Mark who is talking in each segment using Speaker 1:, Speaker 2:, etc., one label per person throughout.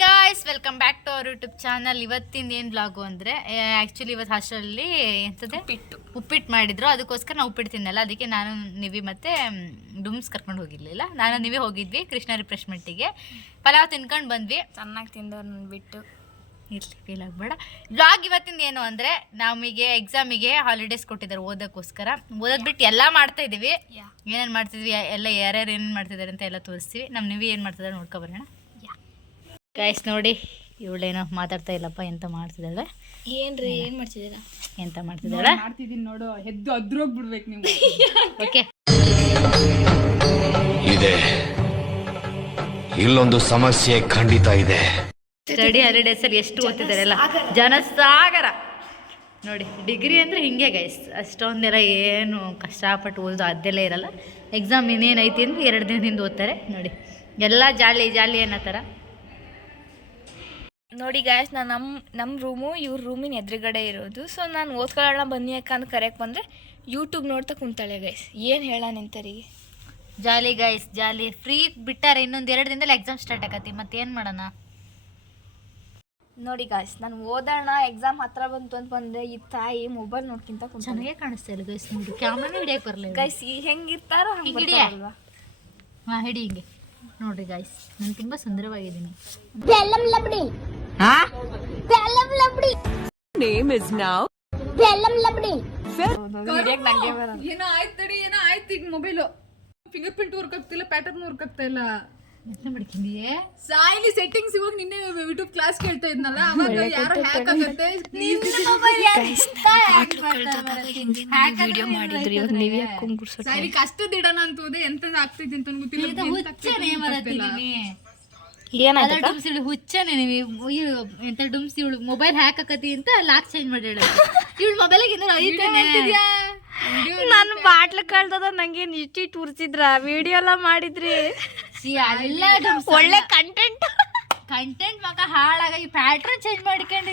Speaker 1: Guys welcome back to our YouTube channel ಇವತ್ತಿಂದ ಏನು blog ಅಂದರೆ ಆ್ಯಕ್ಚುಲಿ ಇವತ್ತು ಹಾಸ್ಟೆಲಲ್ಲಿ ಎಂತದೆ?
Speaker 2: ಉಪ್ಪಿಟ್ಟು.
Speaker 1: ಉಪ್ಪಿಟ್ಟು ಮಾಡಿದ್ರು. ಅದಕ್ಕೋಸ್ಕರ ನಾವು ಉಪ್ಪಿಟ್ಟು ತಿನ್ನಲ್ಲ. ಅದಕ್ಕೆ ನಾನು ನಿವಿ ಮತ್ತು ಡುಮ್ಸ್ ಕರ್ಕೊಂಡು ಹೋಗಿರಲಿಲ್ಲ. ನಾನು ನೀವೇ ಹೋಗಿದ್ವಿ ಕೃಷ್ಣ ರಿಫ್ರೆಶ್ಮೆಂಟಿಗೆ ಪಲಾವ್ ತಿನ್ಕೊಂಡು ಬಂದ್ವಿ.
Speaker 2: ಚೆನ್ನಾಗಿ ತಿಂದವ್ರನ್ನ ಬಿಟ್ಟು.
Speaker 1: ಇರಲಿ ಫೀಲ್ ಆಗಬೇಡ. ಬ್ಲಾಗ್ ಇವತ್ತಿಂದ ಏನು ಅಂದರೆ ನಮಗೆ ಎಕ್ಸಾಮಿಗೆ ಹಾಲಿಡೇಸ್ ಕೊಟ್ಟಿದ್ದಾರೆ ಓದೋಕ್ಕೋಸ್ಕರ. ಓದೋದು ಬಿಟ್ಟು ಎಲ್ಲ ಮಾಡ್ತಾ ಇದ್ದೀವಿ ಏನೇನು ಮಾಡ್ತಿದ್ವಿ ಎಲ್ಲ ಯಾರ್ಯಾರು ಏನೇನು ಮಾಡ್ತಿದ್ದಾರೆ ಅಂತ ಎಲ್ಲ ತೋರಿಸ್ತೀವಿ. ನಮ್ಮ ನೀವು ಏನು ಮಾಡ್ತಿದ್ದಾರೆ ನೋಡ್ಕೊಬರೋಣ ಗೈಸ್ ನೋಡಿ ಇವಳೇನೋ ಮಾತಾಡ್ತಾ ಇಲ್ಲಪ್ಪ ಎಂತ ಮಾಡ್ತಿದ್ದಾಳೆ?
Speaker 2: ಏನ್ರಿ ಏನ್ ಮಾಡ್ತಿದ್ದೀರಾ?
Speaker 1: ಎಂತ ಮಾಡ್ತಿದ್ದಾಳೆ?
Speaker 3: ಮಾಡ್ತಿದೀನಿ ನೋಡು ಎದ್ದು ಅದ್ರೋಗ್ಬಿಡ್ಬೇಕು ನಿಮ್ಗೆ
Speaker 1: ಓಕೆ
Speaker 4: ಇದೆ. ಇಲ್ಲೊಂದು ಸಮಸ್ಯೆ ಖಂಡಿತ ಇದೆ.
Speaker 1: ಸ್ಟಡಿ ಹಾಲಿಡೇಸಲ್ಲಿ ಎಷ್ಟು ಓದ್ತಿದ್ದಾರೆ ಅಲ್ಲ ಜನಸಾಗರ ನೋಡಿ ಡಿಗ್ರಿ ಅಂದ್ರೆ ಹಿಂಗೆ ಗೈಸ್ ಅಷ್ಟೊಂದೆಲ್ಲ ಏನು ಕಷ್ಟಪಟ್ಟು ಓದೋದು ಅದೆಲ್ಲ ಇರಲ್ಲ. ಎಕ್ಸಾಮ್ ಇನ್ನೇನೈತಿ ಅಂದ್ರೆ ಎರಡು ದಿನದಿಂದ ಓದ್ತಾರೆ. ನೋಡಿ ಎಲ್ಲ ಜಾಲಿ ಜಾಲಿ ಅನ್ನೋ ಥರ.
Speaker 2: ನೋಡಿ ಗಾಯ್ಸ್ ನಾನು ನಮ್ಮ ನಮ್ಮ ರೂಮು ಇವ್ರ ರೂಮಿನ ಎದುರುಗಡೆ ಇರೋದು. ಸೊ ನಾನು ಓದ್ಕೊಳ್ಳೋಣ ಬನ್ನಿ ಅಕ್ಕ ಅಂತ ಕರೆಯಕ್ಕೆ ಬಂದರೆ ಯೂಟ್ಯೂಬ್ ನೋಡ್ತಾ ಕುಂತಾಳೆ ಗೈಸ್ ಏನು ಹೇಳ ನಿಂತರಿಗೆ
Speaker 1: ಜಾಲಿ ಗೈಸ್ ಜಾಲಿ. ಫ್ರೀ ಬಿಟ್ಟಾರೆ ಇನ್ನೊಂದು ಎರಡು ದಿನದಲ್ಲಿ ಎಕ್ಸಾಮ್ ಸ್ಟಾರ್ಟ್ ಆಗತ್ತೆ ಏನು ಮಾಡೋಣ?
Speaker 2: ನೋಡಿ ಗಾಯ್ಸ್ ನಾನು ಓದೋಣ ಎಕ್ಸಾಮ್ ಹತ್ರ ಬಂತು ಅಂತ ಬಂದರೆ ಈ ತಾಯಿ ಮೊಬೈಲ್ ನೋಡ್ಕಿಂತ
Speaker 1: ಚೆನ್ನಾಗೇ ಕಾಣಿಸ್ತಾ ಇಲ್ಲ ಗೈಸ್ ನೋಡಿ. ಕ್ಯಾಮ್ರಾನೇ ಹಿಡಿಯಕ್ಕೆ ಬರಲ್ಲ
Speaker 2: ಗೈಸ್ ಈ ಹೆಂಗಿರ್ತಾರೋ ಹಂಗೆ
Speaker 1: ಹಿಂಗ್ ಹಿಡಿಯ?
Speaker 2: ಬರ್ತಾರಲ್ವಾ
Speaker 1: ಹಾಂ ಹಿಡಿ ಹಿಂಗೆ. ನೋಡ್ರಿ ಗಾಯ್ಸ್ ನಾನು ತುಂಬ ಸುಂದರವಾಗಿದ್ದೀನಿ.
Speaker 2: ವಿಡಿಯೋಗೆ ನಂಗೆ ಬರೋದು
Speaker 3: ಏನೋ ಆಯ್ತು ತಡಿ ಏನೋ ಆಯ್ತು ಈಗ ಮೊಬೈಲು ಫಿಂಗರ್ ಪ್ರಿಂಟ್ ವರ್ಕ್ ಆಗ್ತಿಲ್ಲ ಪ್ಯಾಟರ್ನ್ ವರ್ಕ್ ಆಗ್ತಾ ಇಲ್ಲ. ಸಾಯಿಲಿ ಸೆಟ್ಟಿಂಗ್ಸ್ ಇವಾಗ ನಿನ್ನೆ ಯೂಟ್ಯೂಬ್ ಕ್ಲಾಸ್ ಕೇಳ್ತಾ ಇದ್ನಲ್ಲ ಅವಾಗ ಯಾರೋ ಹ್ಯಾಕ್ ಆಗುತ್ತೆ.
Speaker 2: ವಿಡಿಯೋ ಮಾಡಿದ್ರು. ಇವಾಗ ನೀವೇ
Speaker 3: ಸಾಯಿಲಿ ಅಂತ ಹೋದೆ ಎಂತ ಆಗ್ತೈತಿ ಅಂತ ಗೊತ್ತಿಲ್ಲ.
Speaker 2: ಏನಾಯ್ತು
Speaker 1: ಡುಮ್ಸಿ ಇವಳು ಹುಚ್ಚನೆ ನೀವು. ಎಂತ ಡುಮ್ಸಿ ಇವಳು ಮೊಬೈಲ್ ಹ್ಯಾಕ್ ಆಕತಿ ಅಂತ ಲಾಕ್ ಚೇಂಜ್ ಮಾಡಿ ಇವಳು ಮೊಬೈಲಿಗೆ ಇನ್ನೂ ಐತಾನೆ
Speaker 2: ನಾನು ಬಾಟ್ಲು ಕಳ್ದದ ನಂಗೆ ಇಷ್ಟಿ ಟೂರ್ಸಿದ್ರ ವಿಡಿಯೋ ಎಲ್ಲ ಮಾಡಿದ್ರಿ.
Speaker 1: ಎಲ್ಲ
Speaker 2: ಒಳ್ಳೆ ಕಂಟೆಂಟ್
Speaker 1: ಕಂಟೆಂಟ್ ಮಗ ಈ ಪ್ಯಾಟ್ರನ್ ಚೇಂಜ್ ಮಾಡ್ಕೊಂಡು.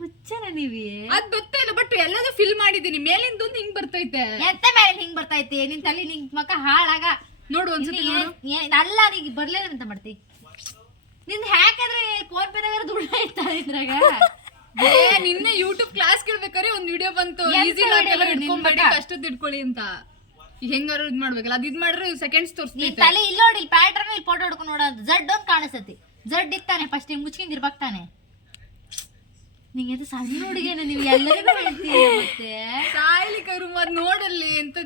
Speaker 1: ಹುಚ್ಚನ ನೀವಿ?
Speaker 3: ಅದ್ ಗೊತ್ತಿಲ್ಲ ಬಟ್ ಎಲ್ಲಾನು ಫಿಲ್ ಮಾಡಿದೀನಿ ಮೇಲಿಂದ ಹಿಂಗ್ ಬರ್ತೈತೆ.
Speaker 1: ಎಂತ ಮೇಲೆ ಹಿಂಗ್ ಬರ್ತೈತೆ? ನಿನ್ ತಲೆ ನಿಂಗ್ ಮಗ ಹಾಳಾಗ.
Speaker 3: ನೋಡು ಒಂದ್ಸತಿ ನೋಡು.
Speaker 1: ಅಲ್ಲ ಈಗ ಬರ್ಲಿಲ್ಲ ಅಂತ ಮಾಡ್ತಿ. ನಿಂದ ಹ್ಯಾಕಂದ್ರೆ ಫೋನ್ ಪೇದಾಗ ದುಡ್ಡು ಇರ್ತಾರೆ ಇದ್ರಾಗ.
Speaker 3: ಏ, ನಿನ್ನೆ ಯೂಟ್ಯೂಬ್ ಕ್ಲಾಸ್ ಕೇಳ್ಬೇಕಾದ್ರೆ ಒಂದ್ ವಿಡಿಯೋ ಬಂತು. ಈಸಿ ಎಲ್ಲ
Speaker 1: ಮಗ?
Speaker 3: ಕಷ್ಟದ್ ಇಟ್ಕೊಳ್ಳಿ ಅಂತ. ಹೆಂಗಾರು ಇದ್ ಮಾಡ್ಬೇಕಲ್ಲ. ಅದ್ ಇದ್ ಮಾಡಿದ್ರೆ ಸೆಕೆಂಡ್ಸ್ ತೋರಿಸ್ತೀನಿ
Speaker 1: ತಲೆ ಇಲ್ಲ ನೋಡಿ ಇಲ್ಲಿ ಪ್ಯಾಟರ್ನ್ ಇಲ್ಲಿ ಫೋಟೋ ಹಿಡ್ಕೊಂಡು ನೋಡೋದು ಜಡ್ ಒಂದ್ ಕಾಣಿಸ್ತತಿ. ಜಡ್ ಇತ್ತಾನೆ ಫಸ್ಟ್ ಹಿಂಗ್ ಮುಚ್ಕೊಂಡ್ ಇರ್ಬೇಕು ತಾನೆ ನಿಂಗೆ ಅದು ಸಣ್ಣ ಹುಡುಗಿನ ನೀವು ಎಲ್ಲರಿಗೂ ಹೇಳ್ತೀರಿ ಮತ್ತೆ?
Speaker 3: ಸಾಯ್ಲಿ ಕರು ಅದ್ ನೋಡಲ್ಲಿ ಎಂತ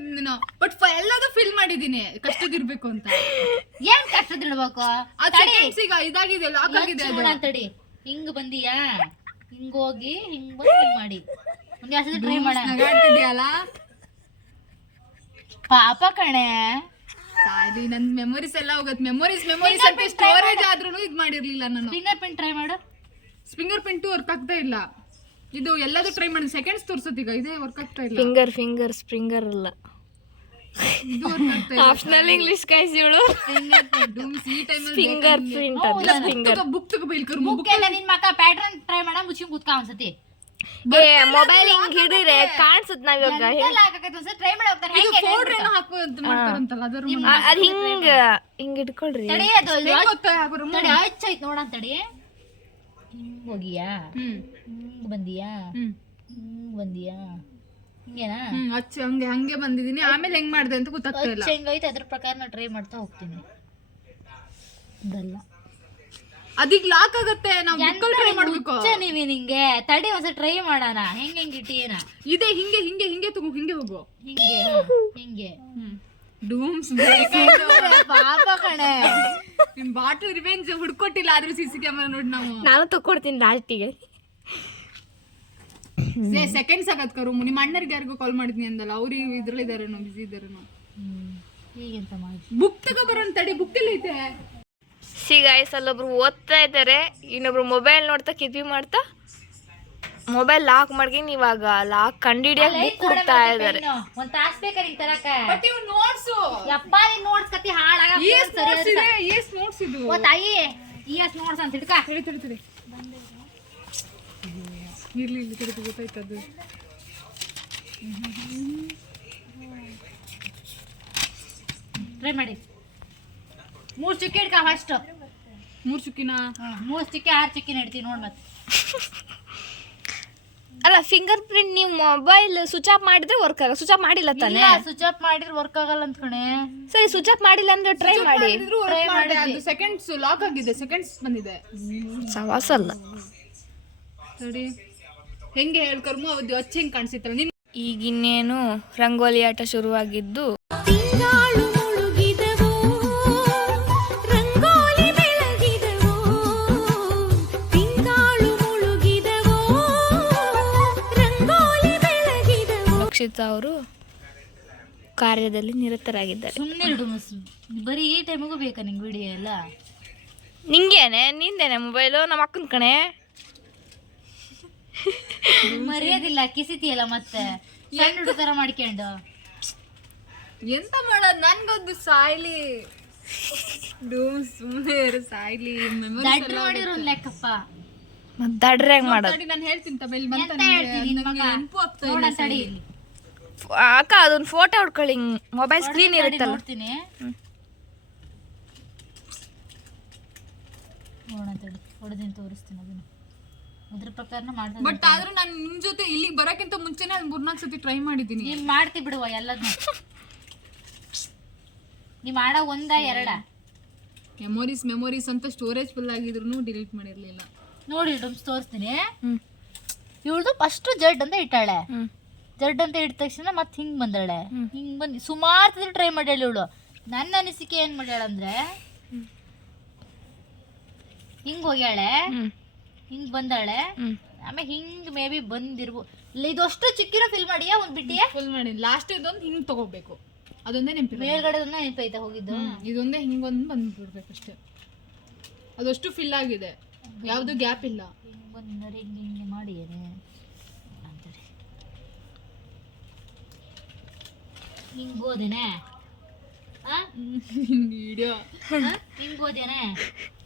Speaker 3: ಬಟ್ ಎಲ್ಲದೂ ಫಿಲ್ ಮಾಡಿದೀನಿ ಕಷ್ಟದಿರ್ಬೇಕು ಅಂತ.
Speaker 1: ಏನ್ ಕಷ್ಟದ ಇಡ್ಬೇಕು
Speaker 3: ಅದ್ ಸೆಕೆಂಡ್ಸ್ ಈಗ ಇದಾಗಿದೆ ಲಾಕ್ ಆಗಿದೆ
Speaker 1: ತಡಿ. ಹಿಂಗ್ ಬಂದಿಯಾ? ಹಿಂಗ್ ಹೋಗಿ ಹಿಂಗ್ ಬಂದು ಹಿಂಗ್ ಮಾಡಿ. ಒಂದ್ ಎರಡು ಟ್ರೈ ಮಾಡ.
Speaker 3: ನಗಾಡ್ತಿದ್ಯಲ್ಲ?
Speaker 1: ಪಾಪ ಕಣೆ.
Speaker 3: ಸಾಯ್ಲಿ ನನ್ ಮೆಮೊರೀಸ್ ಎಲ್ಲ ಹೋಗತ್. ಮೆಮೊರೀಸ್ ಮೆಮೊರೀಸ್ ಅಂತ ಸ್ಟೋರೇಜ್ ಆದ್ರೂ ಇದ್ ಮಾಡಿರ್ಲಿಲ್ಲ ನಾನು.
Speaker 1: ಫಿಂಗರ್ ಪ್ರಿಂಟ್ ಟ್ರೈ ಮಾಡು.
Speaker 3: ಫಿಂಗರ್ ಪ್ರಿಂಟು ವರ್ಕ್ ಆಗ್ತಾ ಇಲ್ಲ. ಇದು ಎಲ್ಲದೂ ಟ್ರೈ ಮಾಡಿ ಸೆಕೆಂಡ್ಸ್ ತೋರ್ಸತ್ ಈಗ ಇದೇ ವರ್ಕ್ ಆಗ್ತಾ ಇಲ್ಲ.
Speaker 2: ಫಿಂಗರ್ ಫಿಂಗರ್ ಸ್ಪ್ರಿಂಗರ್ ಅಲ್ಲ
Speaker 3: ಇದು ವರ್ಕ್ ಆಗ್ತಾ ಇಲ್ಲ.
Speaker 2: ಆಪ್ಷನಲ್ ಇಂಗ್ಲಿಷ್ ಗೈಸ್ ಇವಳು
Speaker 3: ಡೂಮ್ಸ್ ಈ ಟೈಮಲ್ಲಿ
Speaker 2: ಫಿಂಗರ್ ಪ್ರಿಂಟ್ ಅಲ್ಲ ಫಿಂಗರ್
Speaker 3: ಬುಕ್ ತಗೋಬೇಲ್ ಕರು
Speaker 1: ಬುಕ್ ಎಲ್ಲ ನಿನ್ ಮಕ್ಕ ಪ್ಯಾಟರ್ನ್ ಟ್ರೈ ಮಾಡ ಮುಚ್ಚಿ ಕೂತ್ಕ ಒಂದ್ಸತಿ.
Speaker 2: ಮೊಬೈಲ್ ಹಿಂಗ್ ಹಿಡಿದ್ರೆ ಕಾಣಿಸುತ್ತೆ ನಾವ್ ಇವಾಗ
Speaker 1: ಟ್ರೈ ಮಾಡಿ ಹೋಗ್ತಾರೆ ಹೆಂಗೆ
Speaker 3: ಫೋಲ್ಡರ್ ಏನೋ ಹಾಕು ಅಂತ ಮಾಡ್ತಾರಂತಲ್ಲ ಅದರ
Speaker 2: ಅದ್ ಹಿಂಗ ಹಿಂಗ್ ಇಟ್ಕೊಳ್ರಿ.
Speaker 1: ತಡಿ ಅದು ತಡಿ ಆಯ್ತು ತಡಿ. ಹಿಂಗ್ ಹೋಗಿಯಾ ಹಿಂಗ್ ಬಂದಿಯಾ?
Speaker 3: ಹ್ಮ್.
Speaker 1: ಹಿಂಗ್ ಬಂದಿಯಾ? ಹಿಂಗೇನಾ?
Speaker 3: ಅಚ್ಚ ಹಂಗೆ ಹಂಗೆ ಬಂದಿದ್ದೀನಿ. ಆಮೇಲೆ ಹೆಂಗ್ ಮಾಡ್ದೆ ಅಂತ ಗೊತ್ತಾಗ್ತಾ ಇಲ್ಲ.
Speaker 1: ಹೆಂಗೈತೆ ಅದ್ರ ಪ್ರಕಾರ ನಾ ಟ್ರೈ ಮಾಡ್ತಾ ಹೋಗ್ತೀನಿ. ಇದಲ್ಲ
Speaker 3: ಅದೀಗ ಲಾಕ್ ಆಗತ್ತೆ. ನಾವು ಬುಕ್ಕಲ್ಲಿ ಟ್ರೈ ಮಾಡ್ಬೇಕು.
Speaker 1: ನೀವಿ ನಿಂಗೆ? ತಡಿ ಹೊಸ ಟ್ರೈ ಮಾಡೋಣ. ಹೆಂಗ್ ಹೆಂಗ್ ಏನ
Speaker 3: ಇದೆ ಹಿಂಗೆ ಹಿಂಗೆ ಹಿಂಗೆ ತಗೋ ಹಿಂಗೆ ಹೋಗು.
Speaker 1: ಹಿಂಗೆ ಹಿಂಗೆ. ಹಿಂಗೆ
Speaker 3: ಡೂಮ್ಸ್
Speaker 1: ಪಾಪ ಕಣೆ.
Speaker 3: ನಿಮ್ ಬಾಟಲ್ ರಿವೆಂಜ್ ಹುಡ್ಕೊಟ್ಟಿಲ್ಲ ಆದ್ರೆ ಸಿ ಸಿ ಕ್ಯಾಮರಾ ನೋಡಿ ನಾವು.
Speaker 2: ನಾನು ತಕೊಡ್ತೀನಿ ಲಾಸ್ಟಿಗೆ.
Speaker 3: ಸೆಕೆಂಡ್ ಸಾಕತ್ ಕರು. ನಿಮ್ಮ ಅಣ್ಣರಿಗೆ ಯಾರಿಗೋ ಕಾಲ್ ಮಾಡಿದ್ನಿ ಅಂದಲ್ಲ ಅವ್ರು ಇದ್ರಲ್ಲಿ ಇದಾರೇನೋ ಬಿಸಿ ಇದಾರೇನೋ
Speaker 1: ಈಗೆಂತ ಮಾಡಿ.
Speaker 3: ಬುಕ್ ತಗೋಬರೋಣ ತಡಿ ಬುಕ್ ಎಲ್ಲ ಐತೆ.
Speaker 2: ಸಿ ಗಾಯ್ಸ್ ಅಲ್ಲೊಬ್ರು ಓದ್ತಾ ಇದ್ದಾರೆ ಇನ್ನೊಬ್ರು ಮೊಬೈಲ್ ನೋಡ್ತಾ ಕಿವಿ ಮಾಡ್ತಾ ಮೊಬೈಲ್ ಲಾಕ್ ಮಾಡ್ಕೊಂಡು ಇವಾಗ ಲಾಕ್ ಕಂಡಿಡಿಯಕ್ ಬುಕ್ ಹುಡುಕ್ತಾ ಇದ್ದಾರೆ
Speaker 1: ಒಂದ್ ತಾಸ್ ಬೇಕಾರೆ ಹಿಂಗ್ ತರಕ.
Speaker 3: ಬಟ್ ಇವ್ ನೋಟ್ಸು
Speaker 1: ಯಪ್ಪ ನೀನ್ ನೋಡ್ಸ್ ಕತಿ ಹಾಳಾಗ
Speaker 3: ಎಸ್ ನೋಟ್ಸ್ ಇದೆ ಎಸ್ ನೋಟ್ಸ್ ಇದು.
Speaker 1: ಓ ತಾಯಿ ಅಂತ ಹಿಡ್ಕ.
Speaker 3: ಇರ್ಲಿ ಗೊತ್ತಾಯ್ತು ಅದು.
Speaker 1: ಟ್ರೈ ಮಾಡಿ. ಮೂರ್ ಚುಕ್ಕಿ ಹಿಡ್ಕ ಫಸ್ಟ್
Speaker 3: ಮೂರ್ ಚುಕ್ಕಿನ?
Speaker 1: ಮೂರು ಚಿಕ್ಕಿ ಆರ್ ಚಿಕ್ಕಿ ನಡ್ತೀವಿ ನೋಡ್ ಮತ್ತೆ.
Speaker 2: ಅಲ್ಲ ಫಿಂಗರ್ ಪ್ರಿಂಟ್ ನೀವು ಮೊಬೈಲ್ ಸ್ವಿಚ್ ಆಫ್ ಮಾಡಿದ್ರೆ ವರ್ಕ್ ಆಗ ಸ್ವಿಚ್ ಆಫ್ ಮಾಡಿಲ್ಲ ತಾನೇ?
Speaker 1: ಸ್ವಿಚ್ ಆಫ್ ಮಾಡಿದ್ರೆ ವರ್ಕ್ ಆಗಲ್ಲ ಅಂತ ಕಣೆ.
Speaker 2: ಸರಿ ಸ್ವಿಚ್ ಆಫ್ ಮಾಡಿಲ್ಲ ಅಂದ್ರೆ ಟ್ರೈ ಮಾಡಿ.
Speaker 3: ಅದು ಸೆಕೆಂಡ್ಸ್ ಲಾಕ್ ಆಗಿದೆ. ಸೆಕೆಂಡ್ಸ್ ಬಂದಿದೆ.
Speaker 2: ಸವಾಸ ಅಲ್ಲ.
Speaker 3: ಸರಿ ಹೆಂಗೆ ಹೇಳ್ಕರ್ಮು ಅವತ್ತು ಹಚ್ಚ ಹೆಂಗ್ ಕಾಣಿಸಿತ್ತಲ್ಲ. ನಿನ್
Speaker 2: ಈಗಿನ್ನೇನು ರಂಗೋಲಿ ಆಟ ಶುರುವಾಗಿದ್ದು. ರಕ್ಷಿತಾ ಅವರು ಕಾರ್ಯದಲ್ಲಿ ನಿರತರಾಗಿದ್ದಾರೆ.
Speaker 1: ಸುಮ್ಮನೆ ಇಡು ಮಿಸ್ ಬರೀ ಈ ಟೈಮಿಗೂ ಬೇಕಾ ನಿಂಗೆ ವಿಡಿಯೋ ಎಲ್ಲ?
Speaker 2: ನಿಂಗೇನೆ? ನಿಂದೇನೆ ಮೊಬೈಲು ನಮ್ಮ ಅಕ್ಕನ ಕಣೆ.
Speaker 1: ಮರ್ಯಾದಿಲ್ಲ ಕಿಸಿತಿಯಲ್ಲ ಮತ್ತೆ. ಸಣ್ಣ ಹುಡುಗರ ಮಾಡ್ಕೊಂಡು.
Speaker 3: ಎಂತ ಮಾಡೋದು? ನನ್ಗೊಂದು ಸಾಯ್ಲಿ. ಡೂಮ್ ಸುಮ್ಮನೆ ಸಾಯ್ಲಿ
Speaker 1: ದಡ್ಡ ಮಾಡಿರೋ ಒಂದ್ ಲೆಕ್ಕಪ್ಪ.
Speaker 2: ಮತ್ತೆ ದಡ್ರಾಗ ಮಾಡೋದು.
Speaker 3: ನಾನು ಹೇಳ್ತೀನಿ ಬಂತ
Speaker 1: ಎಂತ ಹೇಳ್ತೀನಿ ನಿನ್ ಮಗ?
Speaker 2: ಅಕ್ಕ ಅದೊಂದು ಫೋಟೋ ಹೊಡ್ಕೊಳ್ಳಿ. ಮೊಬೈಲ್ ಸ್ಕ್ರೀನ್ ಇರುತ್ತಲ್ಲ.
Speaker 1: ನೋಡ್ತೀನಿ ಹೊಡೆದಿನ ತೋರಿಸ್ತೀನಿ ಅದನ್ನ. ಅದ್ರ ಪ್ರಕಾರನ
Speaker 3: ಬಟ್ ಆದ್ರೂ ನಾನು ನಿಮ್ ಜೊತೆ ಇಲ್ಲಿಗೆ ಬರಕ್ಕಿಂತ ಮುಂಚೆನೆ ಮೂರ್ನಾಲ್ಕು ಸತಿ ಟ್ರೈ ಮಾಡಿದ್ದೀನಿ
Speaker 1: ನೀನ್ ಮಾಡ್ತಿ ಬಿಡುವ ಎಲ್ಲದನ್ನ ನೀ ಮಾಡೋ ಒಂದ ಎರಡ.
Speaker 3: ಮೆಮೊರೀಸ್ ಮೆಮೊರೀಸ್ ಅಂತ ಸ್ಟೋರೇಜ್ ಫುಲ್ ಆಗಿದ್ರು ಡಿಲೀಟ್ ಮಾಡಿರ್ಲಿಲ್ಲ.
Speaker 1: ನೋಡಿ ಡಮ್ಸ್ ತೋರಿಸ್ತೀನಿ.
Speaker 2: ಹ್ಮ್.
Speaker 1: ಇವಳ್ದು ಫಸ್ಟ್ ಜಡ್ ಅಂತ ಇಟ್ಟಾಳೆ.
Speaker 2: ಹ್ಮ್.
Speaker 1: ಜಡ್ ಅಂತ ಇಟ್ಟ ತಕ್ಷಣ ಮತ್ತೆ ಹಿಂಗ್ ಬಂದಾಳೆ. ಹಿಂಗ್ ಬಂದು ಸುಮಾರು ಟ್ರೈ ಮಾಡ್ಯಾಳ ಇವಳು. ನನ್ನ ಅನಿಸಿಕೆ ಏನ್ ಮಾಡ್ಯಾಳ ಅಂದ್ರೆ ಹಿಂಗ್ ಹೋಗ್ಯಾಳೆ. ಹಿಂಗ್ ಬಂದಾಳೆ. ಆಮೇಲೆ ಹಿಂಗ್ ಮೇ ಬಿ ಬಂದಿರ್ಬೋ ಇಲ್ಲ ಇದಷ್ಟು ಚಿಕ್ಕಿರೋ ಫಿಲ್ ಮಾಡಿಯಾ ಒಂದ್ ಬಿಟ್ಟಿಯಾ?
Speaker 3: ಫುಲ್ ಮಾಡಿ ಲಾಸ್ಟ್ ಇದೊಂದು ಹಿಂಗ್ ತಗೋಬೇಕು. ಅದೊಂದೇ ನೆನಪಿಲ್ಲ
Speaker 1: ಮೇಲ್ಗಡೆ ನೆನಪೈತಾ ಹೋಗಿದ್ದು?
Speaker 3: ಇದೊಂದೇ ಹಿಂಗೊಂದು ಬಂದ್ಬಿಡ್ಬೇಕು ಅಷ್ಟೇ. ಅದಷ್ಟು ಫಿಲ್ ಆಗಿದೆ. ಯಾವ್ದು ಗ್ಯಾಪ್ ಇಲ್ಲ.
Speaker 1: ಹಿಂಗ್ ಬಂದರೆ ಹಿಂಗ್ ಹಿಂಗೆ ಮಾಡಿ ಏನೇ ಅಂತಾರೆ ಹಿಂಗ್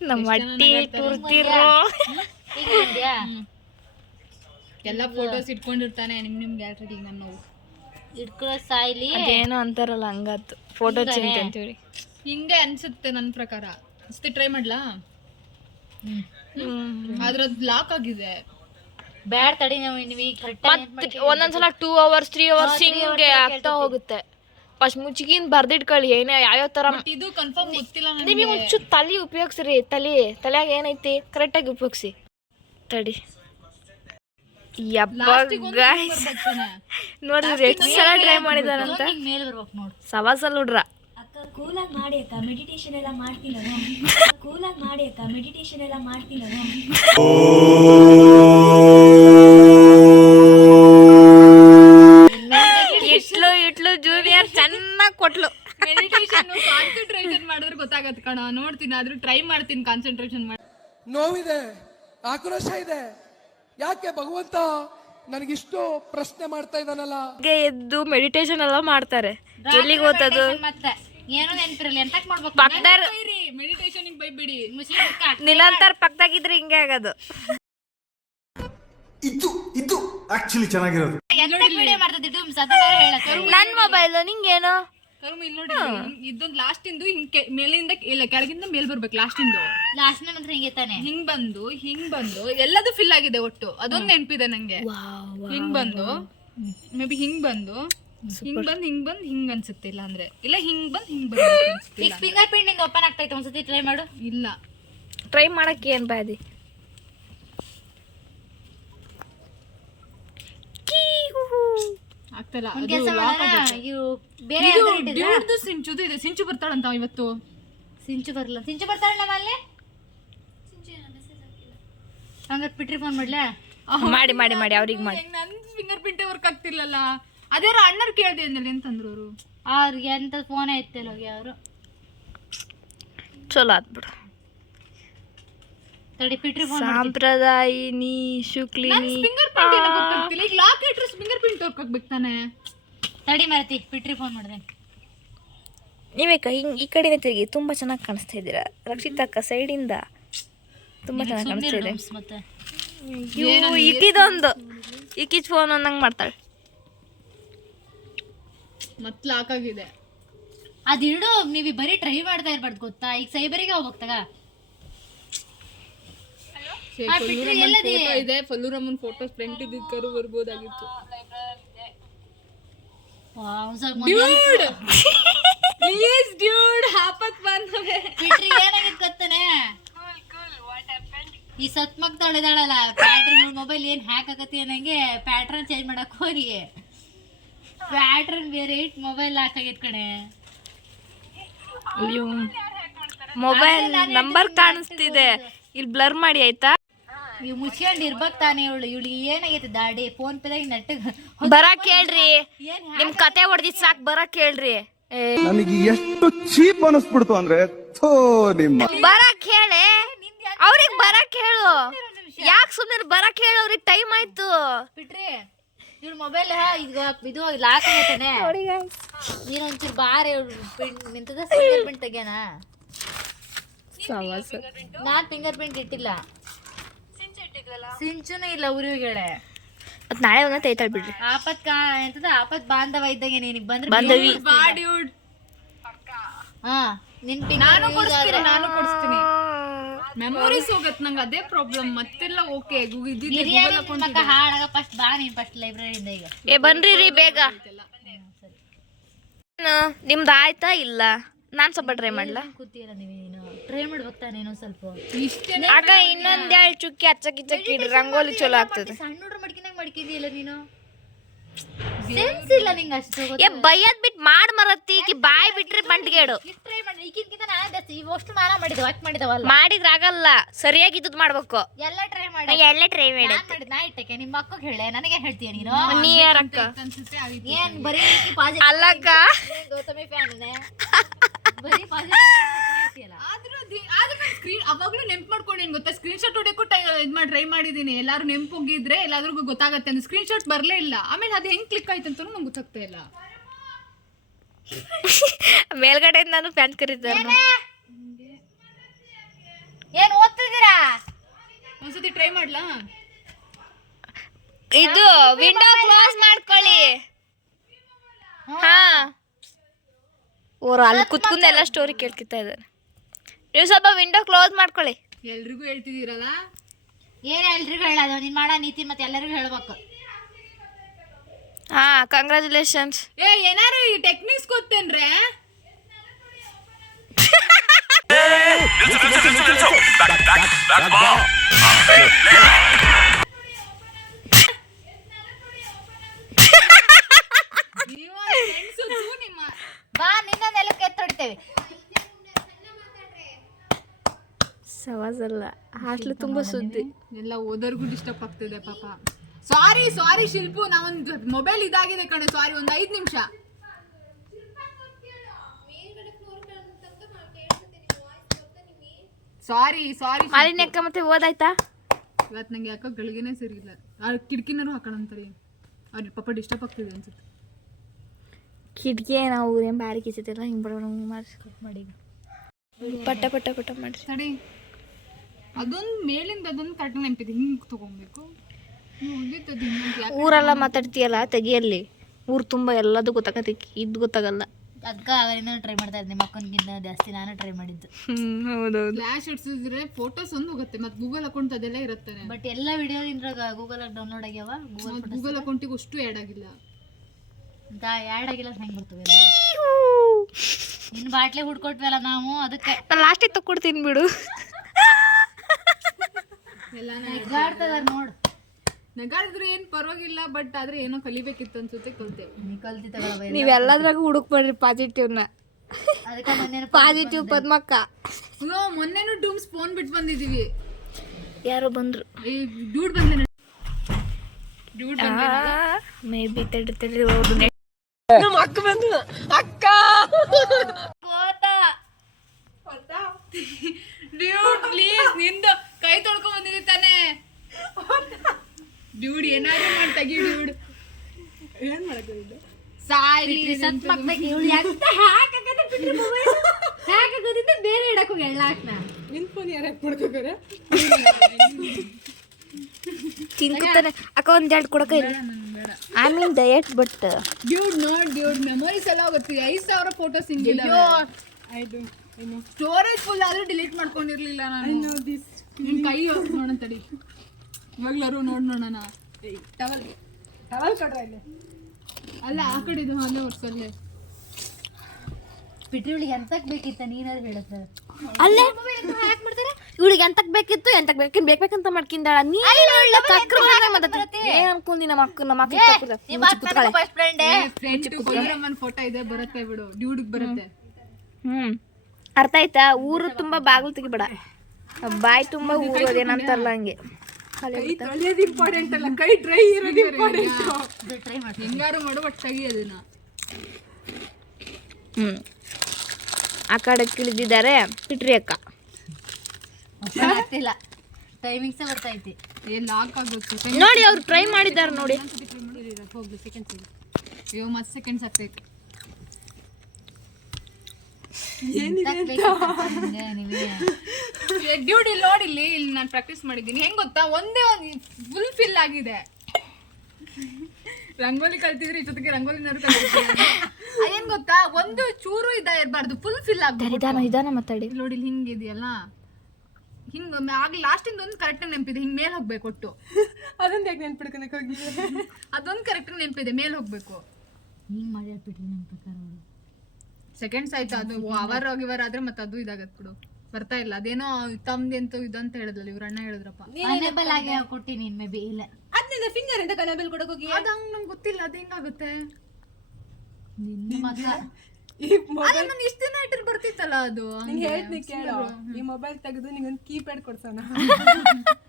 Speaker 2: ನಮ್ಮ ಅಟ್ಟಿ ತುರ್ತಿರೋ
Speaker 3: ಎಲ್ಲ ಫೋಟೋಸ್ ಇಟ್ಕೊಂಡಿರ್ತಾನೆ ನಿಮ್ ನಿಮ್ ಗ್ಯಾಲರಿ ನಾನು
Speaker 1: ಇಟ್ಕೊಳ್ಳೋ ಸಾಯ್ಲಿ.
Speaker 2: ಏನೋ ಅಂತಾರಲ್ಲ ಹಂಗಾತು ಫೋಟೋ ಚಿಂತೆ ಅಂತೇಳಿ
Speaker 3: ಹಿಂಗೆ ಅನ್ಸುತ್ತೆ ನನ್ನ ಪ್ರಕಾರ. ಅಷ್ಟೇ ಟ್ರೈ ಮಾಡ್ಲಾ?
Speaker 1: ಹ್ಮ್.
Speaker 3: ಆದ್ರೆ ಅದು ಲಾಕ್ ಆಗಿದೆ.
Speaker 1: ಬ್ಯಾಡ್ ತಡಿ ನಾವು ನೀವು ಈಗ ಕರೆಕ್ಟ್
Speaker 2: ಒಂದೊಂದ್ಸಲ ಟೂ ಅವರ್ಸ್ ತ್ರೀ ಅವರ್ಸ್ ಹಿಂಗೆ ಆಗ್ತಾ ಹೋಗುತ್ತೆ. ಫಸ್ಟ್ ಮುಚ್ಚಿಗಿನ್ ಬರ್ದಿಟ್ಕೊಳ್ಳಿ ಏನೇ ಯಾವ್ಯಾವ ತರ
Speaker 3: ಬಟ್ ಇದು ಕನ್ಫರ್ಮ್ ಗೊತ್ತಿಲ್ಲ ನನಗೆ.
Speaker 2: ನಿಮಗೆ ಒಂಚೂರು ತಲೆ ಉಪಯೋಗಿಸ್ರಿ ತಲೆ ತಲೆಯಾಗ ಏನೈತಿ ಕರೆಕ್ಟಾಗಿ ಉಪಯೋಗಿಸಿ. ತಡಿ. ಗಾಯ್ಸ್ ನೋಡ್ರಿ ಎಷ್ಟು ಸಲ ಟ್ರೈ ಮಾಡಿದಾರಂತ?
Speaker 1: ಹಿಂಗ್ ಮೇಲೆ ಬರ್ಬೇಕು ನೋಡು.
Speaker 2: ಸವಾಸಲ್ ಹುಡ್ರ
Speaker 5: ಕೂಲಾಗಿ ಮಾಡಿ ಅಕ್ಕ ಮೆಡಿಟೇಷನ್ ಎಲ್ಲ ಮಾಡ್ತೀನಿ ಕೂಲಾಗಿ ಮಾಡಿ ಅಕ್ಕ ಮೆಡಿಟೇಷನ್ ಎಲ್ಲ ಮಾಡ್ತೀನಲ್ಲ
Speaker 2: ಕೊಟ್ಲು.
Speaker 3: ಮೆಡಿಟೇಷನ್ ಕಾನ್ಸಂಟ್ರೇಷನ್ ಮಾಡಿದ್ರೆ ಗೊತ್ತಾಗತ್ತೆ ಕಣ. ನೋಡ್ತೀನಿ ಆದ್ರೂ ಟ್ರೈ ಮಾಡ್ತೀನಿ ಕಾನ್ಸಂಟ್ರೇಷನ್ ಮಾಡಿ.
Speaker 6: ನೋವಿದೆ ಆಕ್ರೋಶ ಇದೆ. ಯಾಕೆ ಭಗವಂತ ನನಗಿಷ್ಟು ಪ್ರಶ್ನೆ ಮಾಡ್ತಾ ಇದ್ದಾನಲ್ಲ?
Speaker 2: ಹಾಗೆ ಎದ್ದು ಮೆಡಿಟೇಷನ್ ಎಲ್ಲ ಮಾಡ್ತಾರೆ. ಎಲ್ಲಿಗೆ ಓದೋದು
Speaker 1: ಮತ್ತೆ. ಏನೋ ನೆನ್ಪಿರಲಿ ಎಂತಕ್ ಮಾಡ್ಬೇಕು?
Speaker 2: ಪಕ್ಕದಾರ
Speaker 3: ಮೆಡಿಟೇಷನ್ ಬೈಬಿಡಿ.
Speaker 2: ನಿನ್ನಂತರ ಪಕ್ಕದಾಗಿದ್ರೆ ಹಿಂಗೆ ಆಗೋದು.
Speaker 7: ಇದು ಇದು ಆಕ್ಚುಲಿ ಚೆನ್ನಾಗಿರೋದು.
Speaker 1: ಎಂತಕ್ ವಿಡಿಯೋ ಮಾಡ್ತದೆ ಡೂಮ್ಸ್ ಅದನ್ನ ಹೇಳಕ್
Speaker 2: ನನ್ನ ಮೊಬೈಲ್ ನಿಂಗೇನು?
Speaker 3: ಕರ್ಮ ಇಲ್ಲಿ ನೋಡಿ ಇದೊಂದು ಲಾಸ್ಟ್ ಇಂದು ಹಿಂಗ್ ಮೇಲಿಂದ ಇಲ್ಲ ಕೆಳಗಿಂದ ಮೇಲ್ ಬರ್ಬೇಕು ಲಾಸ್ಟ್ ಇಂದು.
Speaker 1: ಲಾಸ್ಟ್ ನಂತರ ಹಿಂಗೆ ತಾನೆ?
Speaker 3: ಹಿಂಗ್ ಬಂದು ಹಿಂಗ್ ಬಂದು ಎಲ್ಲದು ಫಿಲ್ ಆಗಿದೆ ಒಟ್ಟು. ಅದೊಂದು ನೆನಪಿದೆ ನಂಗೆ. ಹಿಂಗ್ ಬಂದು ಮೇ ಬಿ ಹಿಂಗ್ ಬಂದು ಹಿಂಗ್ ಬಂದ್ ಹಿಂಗ್ ಬಂದ್ ಹಿಂಗ್ ಅನ್ಸುತ್ತೆ ಇಲ್ಲ ಅಂದ್ರೆ. ಇಲ್ಲ ಹಿಂಗ್ ಬಂದ್ ಹಿಂಗ್ ಬಂದ್.
Speaker 1: ಈಗ ಫಿಂಗರ್ ಪ್ರಿಂಟಿಂಗ್ ಓಪನ್ ಆಗ್ತೈತೆ? ಒಂದ್ಸತಿ ಟ್ರೈ ಮಾಡು.
Speaker 3: ಇಲ್ಲ.
Speaker 2: ಟ್ರೈ ಮಾಡಕ್ಕೆ ಏನ್ ಬಾದಿ?
Speaker 3: ಆಗ್ತಲ್ಲ ಅದು lock
Speaker 1: ಬೇರೆ
Speaker 3: ಇದು ಸಿಂಚುದು ಇದೆ ಸಿಂಚು ಬರ್ತಾಳಂತ ಇವತ್ತು.
Speaker 1: ಸಿಂಚು ಬರಲ್ಲ ಸಿಂಚು ಬರ್ತಾಳೆ ನಮ್ಮ ಅಲ್ಲಿ? ಹಂಗಾರೆ ಪಿಟ್ರಿ ಫೋನ್ ಮಾಡ್ಲಾ?
Speaker 2: ಮಾಡಿ ಮಾಡಿ ಮಾಡಿ ಅವ್ರಿಗೆ ಮಾಡಿ.
Speaker 3: ಹೆಂಗ್ ನನ್ ಫಿಂಗರ್ ಪ್ರಿಂಟೇ ವರ್ಕ್ ಆಗ್ತಿರ್ಲಲ್ಲ ಅದೇ ಅಣ್ಣರ್ ಕೇಳ್ದೆ ಅಂದಲ್ಲಿ ಎಂತಂದ್ರು ಅವರು?
Speaker 1: ಅವ್ರಿಗೆ ಎಂತ ಫೋನ್ ಐತೆ ಹೋಗಿ ಅವರು.
Speaker 2: ಚಲೋ ಆತ್ಬಿಡು
Speaker 1: ತಡಿ ಪಿಟ್ರಿ ಫೋನ್
Speaker 2: ಸಾಂಪ್ರದಾಯಿನಿ ಶುಕ್ಲಿನಿ.
Speaker 3: ಫಿಂಗರ್ ಪ್ರಿಂಟ್ ಏನೋ ಗೊತ್ತಾಗ್ತಿಲ್ಲ. ಈಗ ಲಾಕ್ ಇಟ್ರೆ ಫಿಂಗರ್ ಪ್ರಿಂಟ್ ವರ್ಕ್ ಆಗ್ಬೇಕು ತಾನೆ.
Speaker 1: ತಡಿ ಮರತಿ ಪಿಟ್ರಿ ಫೋನ್ ಮಾಡಿದೆ.
Speaker 2: ನೀವೇಕ ಹಿಂಗ್ ಈ ಕಡೆನೇ ತಿರುಗಿ ತುಂಬಾ ಚೆನ್ನಾಗಿ ಕಾಣಿಸ್ತಾ ಇದ್ದೀರಾ? ರಕ್ಷಿತಕ್ಕ ಸೈಡಿಂದ ತುಂಬಾ ಚೆನ್ನಾಗಿ ಕಾಣಿಸ್ತಾ ಇದೆ.
Speaker 1: ಮತ್ತೆ
Speaker 2: ಇವು ಇಕ್ಕಿದೊಂದು. ಇಕ್ಕಿದ್ ಫೋನ್ ಒಂದಂಗೆ ಮಾಡ್ತಾಳೆ.
Speaker 3: ಮತ್ತೆ ಲಾಕ್ ಆಗಿದೆ.
Speaker 1: ಅದಿಡು ನೀವು ಬರೀ ಟ್ರೈ ಮಾಡ್ತಾ ಇರ್ಬಾರ್ದು ಗೊತ್ತಾ? ಈಗ ಸೈಬರಿಗೆ ಹೋಗ್ಬೇಕು ತಗ ಆ ಬಿಟ್ರೆ ಎಲ್ಲದೆ?
Speaker 3: ಫೋಟೋ ಇದೆ ಫಲ್ಲೂರಮ್ಮನ್ ಫೋಟೋ ಫ್ರೆಂಟ್ ಇದ್ದಿದ್ ಕರು ಬರ್ಬೋದಾಗಿತ್ತು. ಡ್ಯೂಡ್! ಪ್ಲೀಸ್ ಡ್ಯೂಡ್ ಹಾಪತ್ ಬಂದವೆ.
Speaker 1: ಬಿಟ್ರಿ ಏನಾಗಿತ್ತು ಗೊತ್ತಾನೆ? ಈ ಸತ್ ಮಗ್ ತೊಳೆದಾಳಲ್ಲ ಪ್ಯಾಟ್ರನ್ ಮೊಬೈಲ್ ಏನ್ ಹ್ಯಾಕ್ ಆಗತ್ತೆ ಅನ್ನಂಗೆ ಪ್ಯಾಟ್ರನ್ ಚೇಂಜ್ ಮಾಡಕ್ ಹೋರಿ ಪ್ಯಾಟ್ರನ್ ಬೇರೆ ಇಟ್ ಮೊಬೈಲ್ ಲಾಕ್ ಆಗೈತ್ ಕಣೆ.
Speaker 2: ಮೊಬೈಲ್ ನಂಬರ್ ಕಾಣಿಸ್ತಿದೆ. ಇಲ್ಲಿ ಬ್ಲರ್ ಮಾಡಿ ಆಯ್ತಾ?
Speaker 1: ಇವ್ ಮುಚ್ಕೊಂಡ್ ಇರ್ಬೇಕ್ ತಾನೇ ಇವಳು ಇವಳಿಗೆ ಏನಾಗೈತೆ ದಾಡಿ? ಫೋನ್ ಪೇದಾಗ ನೆಟ್ಟಗ್
Speaker 2: ಬರಕ್ ಹೇಳ್ರಿ ನಿಮ್ ಕತೆ ಹೊಡೆದಿ ಸಾಕ್ ಬರ ಕೇಳ್ರಿ.
Speaker 7: ನನಗೆ ಎಷ್ಟು ಚೀಪ್ ಅನಿಸ್ಬಿಡ್ತು ಅಂದ್ರೆ ಥೋ ನಿಮ್ಮ
Speaker 2: ಬರಕ್ ಹೇಳೆ ಅವ್ರಿಗೆ ಬರಕ್ಕೆ ಹೇಳು ಯಾಕೆ ಸುಮ್ಮನೆ ಬರ ಕೇಳು ಅವ್ರಿಗೆ ಟೈಮ್ ಆಯ್ತು.
Speaker 1: ಬಿಟ್ರಿ. ಇವ್ರ ಮೊಬೈಲ್ ಈಗ ಇದು ಲಾಕ್ ಆಗತ್ತೆ ನೀನ್ ಒಂಚೂರು ಬಾರ ನಿಂತದ ಫಿಂಗರ್ ಪ್ರಿಂಟ್ ತೆಗ್ಯಾನ? ನಾನ್ ಫಿಂಗರ್ ಪ್ರಿಂಟ್ ಇಟ್ಟಿಲ್ಲ. ಸಿಂಚುನು ಇಲ್ಲ ಊರಿಗೆಳೆ
Speaker 2: ಮತ್ ನಾಳೆ ಒಂದ ತೈತಾಳ್ ಬಿಡ್ರಿ.
Speaker 1: ಆಪತ್ ಕಾ ಎಂತದ ಆಪತ್ ಬಾಂಧವ ಇದ್ದಂಗೆ ನೀನಿಗ್ ಬಂದ್ರೆ
Speaker 2: ಬಾಂಧವಿ.
Speaker 3: ಬಾಡಿ ಡ್ಯೂಡ್
Speaker 1: ಹಾ ನಿನ್
Speaker 3: ನಾನು ಕೊಡಿಸ್ತೀನಿ ನಾನು ಕೊಡಿಸ್ತೀನಿ. ಮೆಮೊರೀಸ್ ಹೋಗತ್ ನಂಗೆ ಅದೇ ಪ್ರಾಬ್ಲಮ್ ಮತ್ತೆಲ್ಲ ಓಕೆ ಇದ್ದಿದ್ದು ಗೂಗಲ್ ಅಕೌಂಟ್
Speaker 1: ಮಕ್ಕ ಹಾಳಾಗ ಫಸ್ಟ್ ಬಾ ನೀನ್ ಫಸ್ಟ್ ಲೈಬ್ರರಿಯಿಂದ ಈಗ.
Speaker 2: ಏ ಬನ್ರಿ ರೀ ಬೇಗ. ಏನು, ನಿಮ್ದು ಆಯ್ತಾ ಇಲ್ಲ? ನಾನ್ ಸ್ವಲ್ಪ ಟ್ರೈ ಮಾಡ್ಲಾ?
Speaker 1: ಕೂತಿಯಲ್ಲ ನೀವು ನೀನು? ಟ್ರೈ ಮಾಡ್ಬೇಕು ತಾನೇ ಇನ್ನೊಂದ್ ಸ್ವಲ್ಪ.
Speaker 3: ಇಷ್ಟೇ
Speaker 2: ಆಗ ಇನ್ನೊಂದ್ ಎರಡ್ ಚುಕ್ಕಿ ಹಚ್ಚಕ್ ಇಚ್ಚಕ್ ಇಡ್ರಿ ರಂಗೋಲಿ ಚಲೋ ಆಗ್ತದೆ.
Speaker 1: ಸಣ್ಣ ಹುಡ್ರು ಮಡ್ಕಿನಾಗ ಮಡ್ಕಿದೀಯಲ್ಲ ನೀನು? ಸೆನ್ಸ್ ಇಲ್ಲ ನಿಂಗೆ ಅಷ್ಟು
Speaker 2: ಏ ಬೈಯದ್ ಬಿಟ್ ಮಾಡ್ ಮರತ್ತಿ ಈಕಿ ಬಾಯ್ ಬಿಟ್ರಿ ಬಂಟ್ಗೇಡು
Speaker 1: ಟ್ರೈ ಮಾಡಿ ಈಗಿನ್ಕಿಂತ ನಾನು ಜಾಸ್ತಿ ಇವಷ್ಟು ನಾನು ಮಾಡಿದ ವಾಕ್ ಮಾಡಿದವಲ್ಲ.
Speaker 2: ಮಾಡಿದ್ರಾಗಲ್ಲ ಸರಿಯಾಗಿ ಇದ್ದದ್ ಮಾಡ್ಬೇಕು.
Speaker 1: ಎಲ್ಲ ಟ್ರೈ ಮಾಡಿ.
Speaker 2: ಎಲ್ಲ ಟ್ರೈ ಮಾಡಿ
Speaker 1: ನಾನ್ ಮಾಡಿದ್ ನಾ ಇಟ್ಟಕ್ಕೆ. ನಿಮ್ಮ ಅಕ್ಕಗೆ ಹೇಳೆ ನನಗೆ ಹೇಳ್ತೀಯ ನೀನು?
Speaker 2: ನೀ ಯಾರಕ್ಕ?
Speaker 1: ಏನ್ ಬರೀ ಪಾಸಿಟಿವ್
Speaker 2: ಅಲ್ಲಕ್ಕ?
Speaker 1: ಗೌತಮಿ ಫ್ಯಾನ್ನೇ ಬರೀ ಪಾಸಿಟಿವ್ ಹೇಳ್ತೀಯಲ್ಲ
Speaker 3: ಆದ್ರೂ ಅದ್- ಆದ್ರೂ ನಾನು ಸ್ಕ್ರೀನ್ ಅವಾಗ್ಲೂ ನೆನ್ಪು ಮಾಡ್ಕೊಂಡೇನು ಗೊತ್ತಾ? ಸ್ಕ್ರೀನ್ ಶಾಟ್ ಹೊಡೆಯಕ್ಕೂ ಟೈ ಇದು ಮಾಡಿ ಟ್ರೈ ಮಾಡಿದೀನಿ ಎಲ್ಲಾರು ನೆನ್ಪು ಹೋಗಿದ್ರೆ ಎಲ್ಲಾದ್ರಿಗೂ ಗೊತ್ತಾಗತ್ತೆ ಅಂತ. ಸ್ಕ್ರೀನ್ ಶಾಟ್ ಬರಲೇ ಇಲ್ಲ. ಆಮೇಲೆ ಅದು ಹೆಂಗ್ ಕ್ಲಿಕ್ ಆಯ್ತು ಅಂತ ನಂಗೆ ಗೊತ್ತಾಗ್ತಾ ಇಲ್ಲ.
Speaker 2: ಮೇಲ್ಗಡೆ ನಾನು ಫ್ಯಾನ್ ಕರೀತಾರೆ
Speaker 1: ಏನ್? ಓದ್ತಿದ್ದೀರಾ?
Speaker 3: ಒಂದ್ಸತಿ ಟ್ರೈ ಮಾಡ್ಲಾ?
Speaker 2: ಇದು ವಿಂಡೋ ಕ್ಲೋಸ್ ಮಾಡ್ಕೊಳ್ಳಿ. ಹಾ. ಓರ್ ಅಲ್ಲಿ ಕುತ್ಕೊಂಡು ಎಲ್ಲ ಸ್ಟೋರಿ ಕೇಳ್ಕಿತಾ ಇದ್ದಾರೆ. ನೀವು ಸ್ವಲ್ಪ ವಿಂಡೋ ಕ್ಲೋಸ್ ಮಾಡ್ಕೊಳ್ಳಿ.
Speaker 3: ಎಲ್ರಿಗೂ ಹೇಳ್ತಿದ್ದೀರಲ್ಲ?
Speaker 1: ಏನು ಎಲ್ರಿಗೂ ಹೇಳೋದು? ನೀನ್ ಮಾಡ ನೀತಿ ಮತ್ತೆ ಎಲ್ಲರಿಗೂ ಹೇಳ್ಬೇಕು.
Speaker 2: ಹಾ ಕಂಗ್ರ್ಯಾಚುಲೇಷನ್ಸ್
Speaker 3: ಏ ಏನಾರು ಈ ಟೆಕ್ನಿಕ್ಸ್ ಗೊತ್ತೇನ್ರೆ?
Speaker 1: ಬಾ ನಿನ್ನ ನೆಲಕ್ಕೆ ಎತ್ತು
Speaker 2: ಸವಾಸಲ್ಲ ಹಾಸ್ಟ್ಲು ತುಂಬಾ ಸುದ್ದಿ.
Speaker 3: ಎಲ್ಲ ಓದೋರ್ಗೂ ಡಿಸ್ಟರ್ಬ್ ಆಗ್ತಿದೆ ಪಾಪ. ಸಾರಿ ಸಾರಿ ಶಿಲ್ಪು ನಾವೊಂದು ಮೊಬೈಲ್ ಇದಾಗಿದೆ ಕಣೆ ಸಾರಿ ಒಂದು ಐದು ನಿಮಿಷ. ಸಾರಿ ಸಾರಿ
Speaker 2: ಮಾಲಿನ್ಯಕ್ಕ ಮತ್ತೆ ಓದಾಯ್ತಾ?
Speaker 3: ಇವತ್ತು ನಂಗೆ ಯಾಕೋ ಗಳಿಗೆನೇ ಸರಿ ಇಲ್ಲ ಆ ಕಿಟಕಿನರು ಹಾಕೋಣ ಅಂತಾರೆ ಅವ್ರ ಪಾಪ ಡಿಸ್ಟರ್ಬ್ ಆಗ್ತಿದೆ ಅನ್ಸುತ್ತೆ.
Speaker 2: ಕಿಟಕಿ ನಾವು ಏನು ಬ್ಯಾರೆ ಕಿಸಿತಿಲ್ಲ ಹಿಂಗೆ ಬರೋಣ ಮಾಡಿ. ಪಟ್ಟ ಪಟ್ಟ ಪಟ್ಟ ಮಾಡಿ
Speaker 3: ಸರಿ ಅದೊಂದು ಮೇಲಿಂದ ಅದೊಂದು ಕರೆಕ್ಟ್ ನೆನಪಿದೆ. ಹಿಂಗೆ ತಗೊಬೇಕು?
Speaker 2: ಊರೆಲ್ಲ ಮಾತಾಡ್ತೀಯಲ್ಲ ತೆಗಿಯಲ್ಲಿ? ಊರು ತುಂಬಾ ಎಲ್ಲದೂ ಗೊತ್ತಾಗತ್ತೆ ಇದ್ ಗೊತ್ತಾಗಲ್ಲ.
Speaker 1: ಅದಕ್ಕೆ ಅವರಿಂದ ಟ್ರೈ ಮಾಡ್ತಾ ಇದ್ದೆ ಮಕ್ಕನಿಗಿಂತ ಜಾಸ್ತಿ ನಾನು ಟ್ರೈ ಮಾಡಿದ್ದು.
Speaker 2: ಹೌದೌದು.
Speaker 3: ಫ್ಲಾಶ್ ಹಿಡ್ಸಿದ್ರೆ ಫೋಟೋಸ್ ಒಂದು ಹೋಗುತ್ತೆ ಮತ್ತೆ ಗೂಗಲ್ ಅಕೌಂಟ್ ಅದೆಲ್ಲ ಇರುತ್ತೆ
Speaker 1: ಬಟ್ ಎಲ್ಲ ವಿಡಿಯೋ ಇದ್ರಾಗ ಗೂಗಲ್ ಡೌನ್ಲೋಡ್ ಆಗ್ಯಾವ? ಗೂಗಲ್
Speaker 3: ಗೂಗಲ್ ಅಕೌಂಟಿಗೆ ಅಷ್ಟು ಆ್ಯಡ್ ಆಗಿಲ್ಲ.
Speaker 1: ಆ್ಯಡ್ ಆಗಿಲ್ಲ ಹೆಂಗೆ ಬರ್ತವೆ ಇನ್ನು ಬಾಟ್ಲಿ ಹುಡ್ಕೊಟ್ವಲ್ಲ ನಾವು ಅದಕ್ಕೆ
Speaker 2: ಲಾಸ್ಟಿಗೆ ತಕ್ಕೊಡ್ತೀನಿ ಬಿಡು.
Speaker 3: ಎಲ್ಲ
Speaker 1: ಇದಾಡ್ತದ ನೋಡು.
Speaker 3: ನಗಾಡಿದ್ರು ಏನು ಪರವಾಗಿಲ್ಲ ಬಟ್ ಆದ್ರೆ ಏನೋ ಕಲಿಬೇಕಿತ್ತು ಅನ್ಸುತ್ತೆ ಕಲ್ತೆ
Speaker 1: ನೀ ಕಲ್ತಿ
Speaker 2: ನೀವೆಲ್ಲದ್ರಾಗ ಹುಡುಕ್ಬೇಡ್ರಿ ಪಾಸಿಟಿವ್ನ
Speaker 1: ಅದಕ್ಕೆ ಮೊನ್ನೆ
Speaker 2: ಪಾಸಿಟಿವ್ ಪದ್ಮಕ್ಕ.
Speaker 3: ಅಯ್ಯೋ ಮೊನ್ನೆನೂ ಡೂಮ್ಸ್ ಫೋನ್ ಬಿಟ್ಟು ಬಂದಿದೀವಿ
Speaker 2: ಯಾರೋ ಬಂದ್ರು.
Speaker 3: ಈ ಡ್ಯೂಡ್ ಬಂದೆ ಡ್ಯೂಡ್
Speaker 2: ಮೇ ಬಿ ತಡಿ ತಡಿ ಅವ್ರು
Speaker 3: ಡ್ಯೂಡ್ ಪ್ಲೀಸ್ ನಿಂದು ಕೈ ತೊಳ್ಕೊಂಡ್ ಬಂದಿದ್ದೆ ತಾನೆ? ಡ್ಯೂಡ್ ಏನಾದ್ರು ಮಾಡಿ ತೆಗಿ ಡ್ಯೂಡ್ ಏನ್ ಮಾಡಕ್ಕೆ ಸಾಯ್ಲಿ
Speaker 1: ಸತ್ ಮಕ್ಳಿಗೆ ಇವಳು ಯಾಕೆ ಹ್ಯಾಕ್ ಆಗತ್ತೆ ಬಿಟ್ರಿ ಮೊಬೈಲ್ ಹ್ಯಾಕ್ ಆಗೋದ್ರಿಂದ ಬೇರೆ ಇಡಕ್ಕೆ ಹೋಗಿ ಎಳ್ಳಾಕ್ನ
Speaker 3: ನಿನ್ ಫೋನ್ ಯಾರು ಯಾಕೆ ಮಾಡ್ಕೋತಾರೆ
Speaker 2: ತಿನ್ಕೋತಾನೆ. ಅಕ್ಕ ಒಂದ್ ಎರಡು ಕೊಡಕ ಇಲ್ಲ. I mean diet but
Speaker 3: dude ನೋಡ್ ಡ್ಯೂಡ್ ಮೆಮೊರೀಸ್ ಎಲ್ಲ ಐದು ಸಾವಿರ ಫೋಟೋಸ್ ಹಿಂಗಿಲ್ಲ ಸ್ಟೋರೇಜ್ ಫುಲ್ ಆದ್ರೂ ಡಿಲೀಟ್ ಮಾಡ್ಕೊಂಡಿರ್ಲಿಲ್ಲ ನಾನು. ನಿನ್ ಕೈ ನೋಡೋಣ ತಡಿ. ಇವಾಗ್ಲಾರು ನೋಡ್ ನೋಡೋಣ ಟವಲ್. ಟವಲ್ ಕಡ್ರ ಇಲ್ಲಿ. ಅಲ್ಲ ಆ ಕಡೆ ಇದು ಅಲ್ಲೇ ಒರ್ಸಲ್ಲೇ
Speaker 1: ಪಿಟ್ರಿಗಳಿಗೆ ಎಂತಕ್ ಬೇಕಿತ್ತ ನೀನಾದ್ರು ಹೇಳತ್ತ
Speaker 2: ಅಲ್ಲೇ? ಯಾಕೆ ಮಾಡ್ತಾರೆ? ಇವಳಿಗೆ ಎಂತಕ್ ಬೇಕಿತ್ತು ಎಂತಕ್ ಬೇಕಿನ್ ಬೇಕಂತ ಮಾಡ್ಕಿಂದಾಳ? ನೀ ಏನ್ ಅನ್ಕೊಂಡಿ ನಮ್ಮ ಅಕ್ಕ ನಮ್ಮ ಅಕ್ಕ
Speaker 1: ಫಸ್ಟ್ ಫ್ರೆಂಡ್
Speaker 3: ಫ್ರೆಂಡ್ ಫೋಟೋ ಇದೆ ಬರುತ್ತೆ ಬಿಡು. ಡ್ಯೂಡಿಗೆ ಬರುತ್ತೆ.
Speaker 2: ಹ್ಮ್. ಅರ್ಥ ಆಯ್ತಾ? ಊರು ತುಂಬಾ ಬಾಗಿಲು ತೆಗಿಬೇಡ. ಬಾಯಿ ತುಂಬಾ ಊರೋದು ಏನಂತಾರಲ್ಲ ಹಂಗೆ.
Speaker 3: ತೊಳೆಯೋದು ಇಂಪಾರ್ಟೆಂಟ್ ಅಲ್ಲ ಕೈ ಡ್ರೈ ಇರೋದು ಇಂಪಾರ್ಟೆಂಟ್ ಹೆಂಗಾರು ಮಾಡು ಬಟ್
Speaker 2: ಆ ಕಡೆ ಕಿಳಿದಿದ್ದಾರೆ ಪಿಟ್ರಿ ಅಕ್ಕ.
Speaker 1: ಆಗ್ತಿಲ್ಲ ಟೈಮಿಂಗ್ಸೇ ಬರ್ತೈತಿ
Speaker 3: ಏನ್ ಲಾಕ್ ಆಗುತ್ತೆ
Speaker 2: ನೋಡಿ ಅವ್ರು ಟ್ರೈ ಮಾಡಿದ್ದಾರೆ ನೋಡಿ.
Speaker 3: ಹೋಗ್ಲಿ ಸೆಕೆಂಡ್ಸ್ ಅಯ್ಯೋ ಮತ್ತೆ ಸೆಕೆಂಡ್ಸ್ ಆಗ್ತೈತೆ ಡ್ಯೂಡ್ ಇಲ್ಲಿ ನೋಡಿ ಇಲ್ಲಿ ಇಲ್ಲಿ ನಾನು ಪ್ರಾಕ್ಟೀಸ್ ಮಾಡಿದ್ದೀನಿ. ಹೆಂಗ್ ಗೊತ್ತಾ? ಒಂದೇ ಒಂದು ಫುಲ್ ಫಿಲ್ ಆಗಿದೆ. ರಂಗೋಲಿ ಕಲ್ತಿದ್ರೆ ಜೊತೆಗೆ ರಂಗೋಲಿ ಏನ್ ಗೊತ್ತಾ? ಒಂದು ಚೂರು ಇದ ಇರಬಾರ್ದು ಫುಲ್ ಫಿಲ್ ಆಗ್ತದೆ
Speaker 2: ನಿಧಾನ ನಿಧಾನ ಮಾತಾಡಿ.
Speaker 3: ನೋಡಿ ಇಲ್ಲಿ ಹಿಂಗಿದೆಯಲ್ಲ? ಹಿಂಗ್ ಆಗ ಲಾಸ್ಟಿಂದ ಒಂದು ಕರೆಕ್ಟ್ ನೆನಪಿದೆ. ಹಿಂಗ್ ಮೇಲ್ ಹೋಗ್ಬೇಕು ಒಟ್ಟು.
Speaker 8: ಅದೊಂದು ಹೇಗೆ ನೆನ್ಪಿಡ್ಕೊಳಕ್ ಹೋಗಿ
Speaker 3: ಅದೊಂದು ಕರೆಕ್ಟ್ ನೆನಪಿದೆ ಮೇಲ್ ಹೋಗ್ಬೇಕು.
Speaker 1: ಹಿಂಗ್ ಮಾಡಿ ಅವ್ರು.
Speaker 3: ಸೆಕೆಂಡ್ಸ್ ಆಯ್ತು ಅದು ಅವರ್ ಆಗಿವರ್ ಆದ್ರೆ ಮತ್ತೆ ಅದು ಇದಾಗತ್ ಬಿಡು. ಬರ್ತಾ ಇಲ್ಲ. ಅದೇನೋ ತಮ್ದೆಂತೋ ಇದಂತ ಹೇಳಿದ್ರಲ್ಲ ಇವ್ರ ಅಣ್ಣ ಹೇಳಿದ್ರಪ್ಪ.
Speaker 1: Unable ಆಗಿ ಕೊಟ್ಟಿನಿ ಮೇ ಬಿ ಇಲ್ಲ.
Speaker 8: ಅದ್ನಿಂದ ಫಿಂಗರ್ ಅಂತ ಕನಬೆಲ್ ಕೊಡಕ್ ಹೋಗಿ
Speaker 3: ಅದ ಹಂಗ್ ನಂಗೆ ಗೊತ್ತಿಲ್ಲ ಅದ್ ಹೆಂಗಾಗುತ್ತೆ?
Speaker 1: ನಿನ್ನ ಮಗ.
Speaker 3: ಅದೇ ನಾನು ಇಷ್ಟ ದಿನ ಇಟ್ಟಿರ್ ಬರ್ತಿತ್ತಲ್ಲ ಅದು
Speaker 8: ನಿಂಗೆ ಹೇಳ್ತೀನಿ ಕೇಳು. ಈ ಮೊಬೈಲ್ ತೆಗೆದು ನಿಂಗೊಂದು ಕೀಪ್ಯಾಡ್ ಕೊಡ್ಸೋಣ.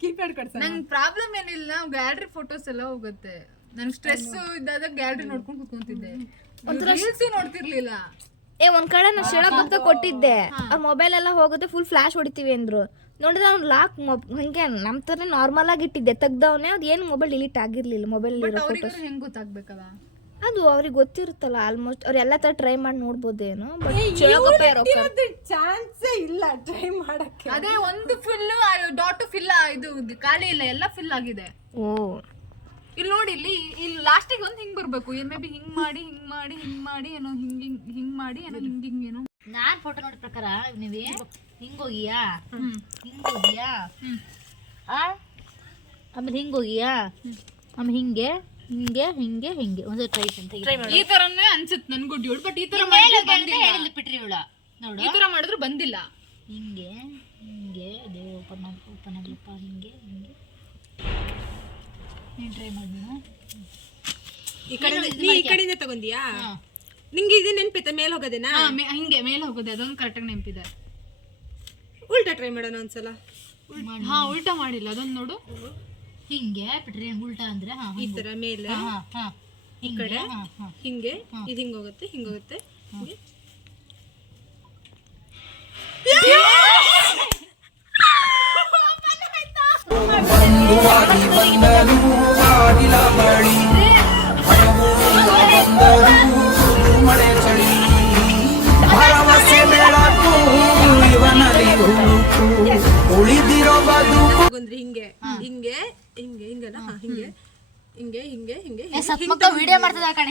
Speaker 8: ಕೀಪ್ಯಾಡ್ ಕೊಡ್ಸೋಣ.
Speaker 3: ನಂಗೆ ಪ್ರಾಬ್ಲಮ್ ಏನಿಲ್ಲ ಗ್ಯಾಲರಿ ಫೋಟೋಸ್ ಎಲ್ಲ ಹೋಗುತ್ತೆ. ನನ್ ಸ್ಟ್ರೆಸ್ ಇದ್ದಾಗ ಗ್ಯಾಲರಿ ನೋಡ್ಕೊಂಡು ಕುತ್ಕೊಂತಿದ್ದೆ. ರೀಲ್ಸ್ ನೋಡ್ತಿರ್ಲಿಲ್ಲ.
Speaker 2: ಏ ಒಂದ್ ಕಡೆ ನಾ ಶೇಳಕ್ ಅಂತ ಕೊಟ್ಟಿದ್ದೆ. ಆ ಮೊಬೈಲ್ ಎಲ್ಲ ಹೋಗುತ್ತೆ ಫುಲ್ ಫ್ಲಾಶ್ ಹೊಡಿತೀವಿ ಅಂದ್ರು. ನೋಡಿದ್ರೆ ಅವ್ನು ಲಾಕ್ ಹಂಗೆ ನಮ್ ತರ ನಾರ್ಮಲ್ ಆಗಿ ಇಟ್ಟಿದ್ದೆ. ತೆಗ್ದವ್ನೆ ಅದ್ ಏನು ಮೊಬೈಲ್ ಡಿಲೀಟ್ ಆಗಿರ್ಲಿಲ್ಲ. ಮೊಬೈಲ್ ಫೋಟೋಸ್
Speaker 3: ಹೆಂಗ್ ಗೊತ್ತಾಗ್ಬೇಕಲ್ಲ?
Speaker 2: ಅದು ಅವ್ರಿಗೆ ಗೊತ್ತಿರುತ್ತಲ್ಲ ಆಲ್ಮೋಸ್ಟ್ ಅವ್ರು ಎಲ್ಲಾ ತರ ಟ್ರೈ ಮಾಡಿ ನೋಡ್ಬೋದೇನು
Speaker 8: ಚಾನ್ಸೇ ಇಲ್ಲ ಟ್ರೈ ಮಾಡಕ್ಕೆ.
Speaker 3: ಅದೇ ಒಂದು ಫುಲ್ ಡಾಟ್ ಫಿಲ್ ಇದು ಖಾಲಿ ಇಲ್ಲ ಎಲ್ಲ ಫಿಲ್ ಆಗಿದೆ.
Speaker 2: ಓ.
Speaker 3: ಇಲ್ಲಿ ನೋಡಿ ಇಲ್ಲಿ ಇಲ್ಲಿ ಲಾಸ್ಟಿಗೆ ಒಂದು ಹಿಂಗ್ ಬರ್ಬೇಕು. ಏನ್ ಮೇ ಬಿ ಹಿಂಗ್ ಮಾಡಿ ಹಿಂಗ್ ಮಾಡಿ ಹಿಂಗ್ ಮಾಡಿ ಏನೋ ಹಿಂಗ್ ಹಿಂಗ್ ಹಿಂಗ್ ಮಾಡಿ ಏನೋ ಹಿಂಗ್ ಹಿಂಗ್ ಏನೋ.
Speaker 1: ನಾನ್ ಫೋಟೋ ನೋಡಿದ ಪ್ರಕಾರ ನೀವೇ ಹಿಂಗೋಗಿಯಾ? ಹಿಂಗೋಗಿಯಾ? ಆ? ಆಮೇಲೆ ಹಿಂಗೋಗಿಯಾ? ಆಮೇಲೆ ಹಿಂಗೆ ಹಿಂಗೆ ಹಿಂಗೆ ಹಿಂಗೆ. ಒಂದು ಟ್ರೈ ಅಂತ
Speaker 3: ಈ ತರನೇ ಅನ್ಸುತ್ತೆ ನನ್ಗೂ ಡ್ಯೂಡ್ ಬಟ್ ಈ ತರ ಮಾಡಿದ್ರೆ ಬಂದಿಲ್ಲ.
Speaker 1: ಬಿಟ್ರಿ ಇವಳ. ನೋಡು.
Speaker 3: ಈ ತರ ಮಾಡಿದ್ರು ಬಂದಿಲ್ಲ.
Speaker 1: ಹಿಂಗೆ ಹಿಂಗೆ ಅದೇ ಓಪನ್ ಆಗಿ ಓಪನ್ ಆಗ್ಲಪ್ಪ ಹಿಂಗೆ ಹಿಂಗೆ. ನೀನು ಟ್ರೈ ಮಾಡಿ
Speaker 8: ಈ ಕಡೆ ನೀ ಈ ಕಡೆಯಿಂದ ತಗೊಂಡಿಯಾ? ನಿಂಗೆ ಇದು ಮೇಲ್ ಹೋಗೋದೇನಾ?
Speaker 3: ಹಾ, ಮೇ- ಹಿಂಗೆ ಮೇಲೆ ಹೋಗೋದೆ ಅದೊಂದು ಕರೆಕ್ಟಾಗಿ ನೆನಪಿದೆ.
Speaker 8: ಉಲ್ಟಾ ಟ್ರೈ ಮಾಡೋಣ ಒಂದ್ಸಲ.
Speaker 3: ಹಾ ಉಲ್ಟಾ ಮಾಡಿಲ್ಲ ಅದೊಂದು ನೋಡು.
Speaker 1: ಹಿಂಗೆ ಬಿಟ್ರಿ ಉಲ್ಟಾ ಅಂದ್ರೆ ಹಾ
Speaker 8: ಈ ತರ ಮೇಲೆ?
Speaker 1: ಹಾ ಹಾ ಹಿಂಗೆ ಹಾ ಹಾ.
Speaker 8: ಹಿಂಗೆ? ಇದು ಹಿಂಗ್ ಹೋಗುತ್ತೆ ಹಿಂಗ್ ಹೋಗುತ್ತೆ. ಹಿಂಗೆ? ಹಿಂಗೆ ಹಿಂಗೆ ಹಿಂಗೆ ಹಿಂಗೆ ಹಿಂಗೆ ಹಿಂಗೆ
Speaker 1: ವಿಡಿಯೋ ಮಾಡ್ತದ ಆ ಕಡೆ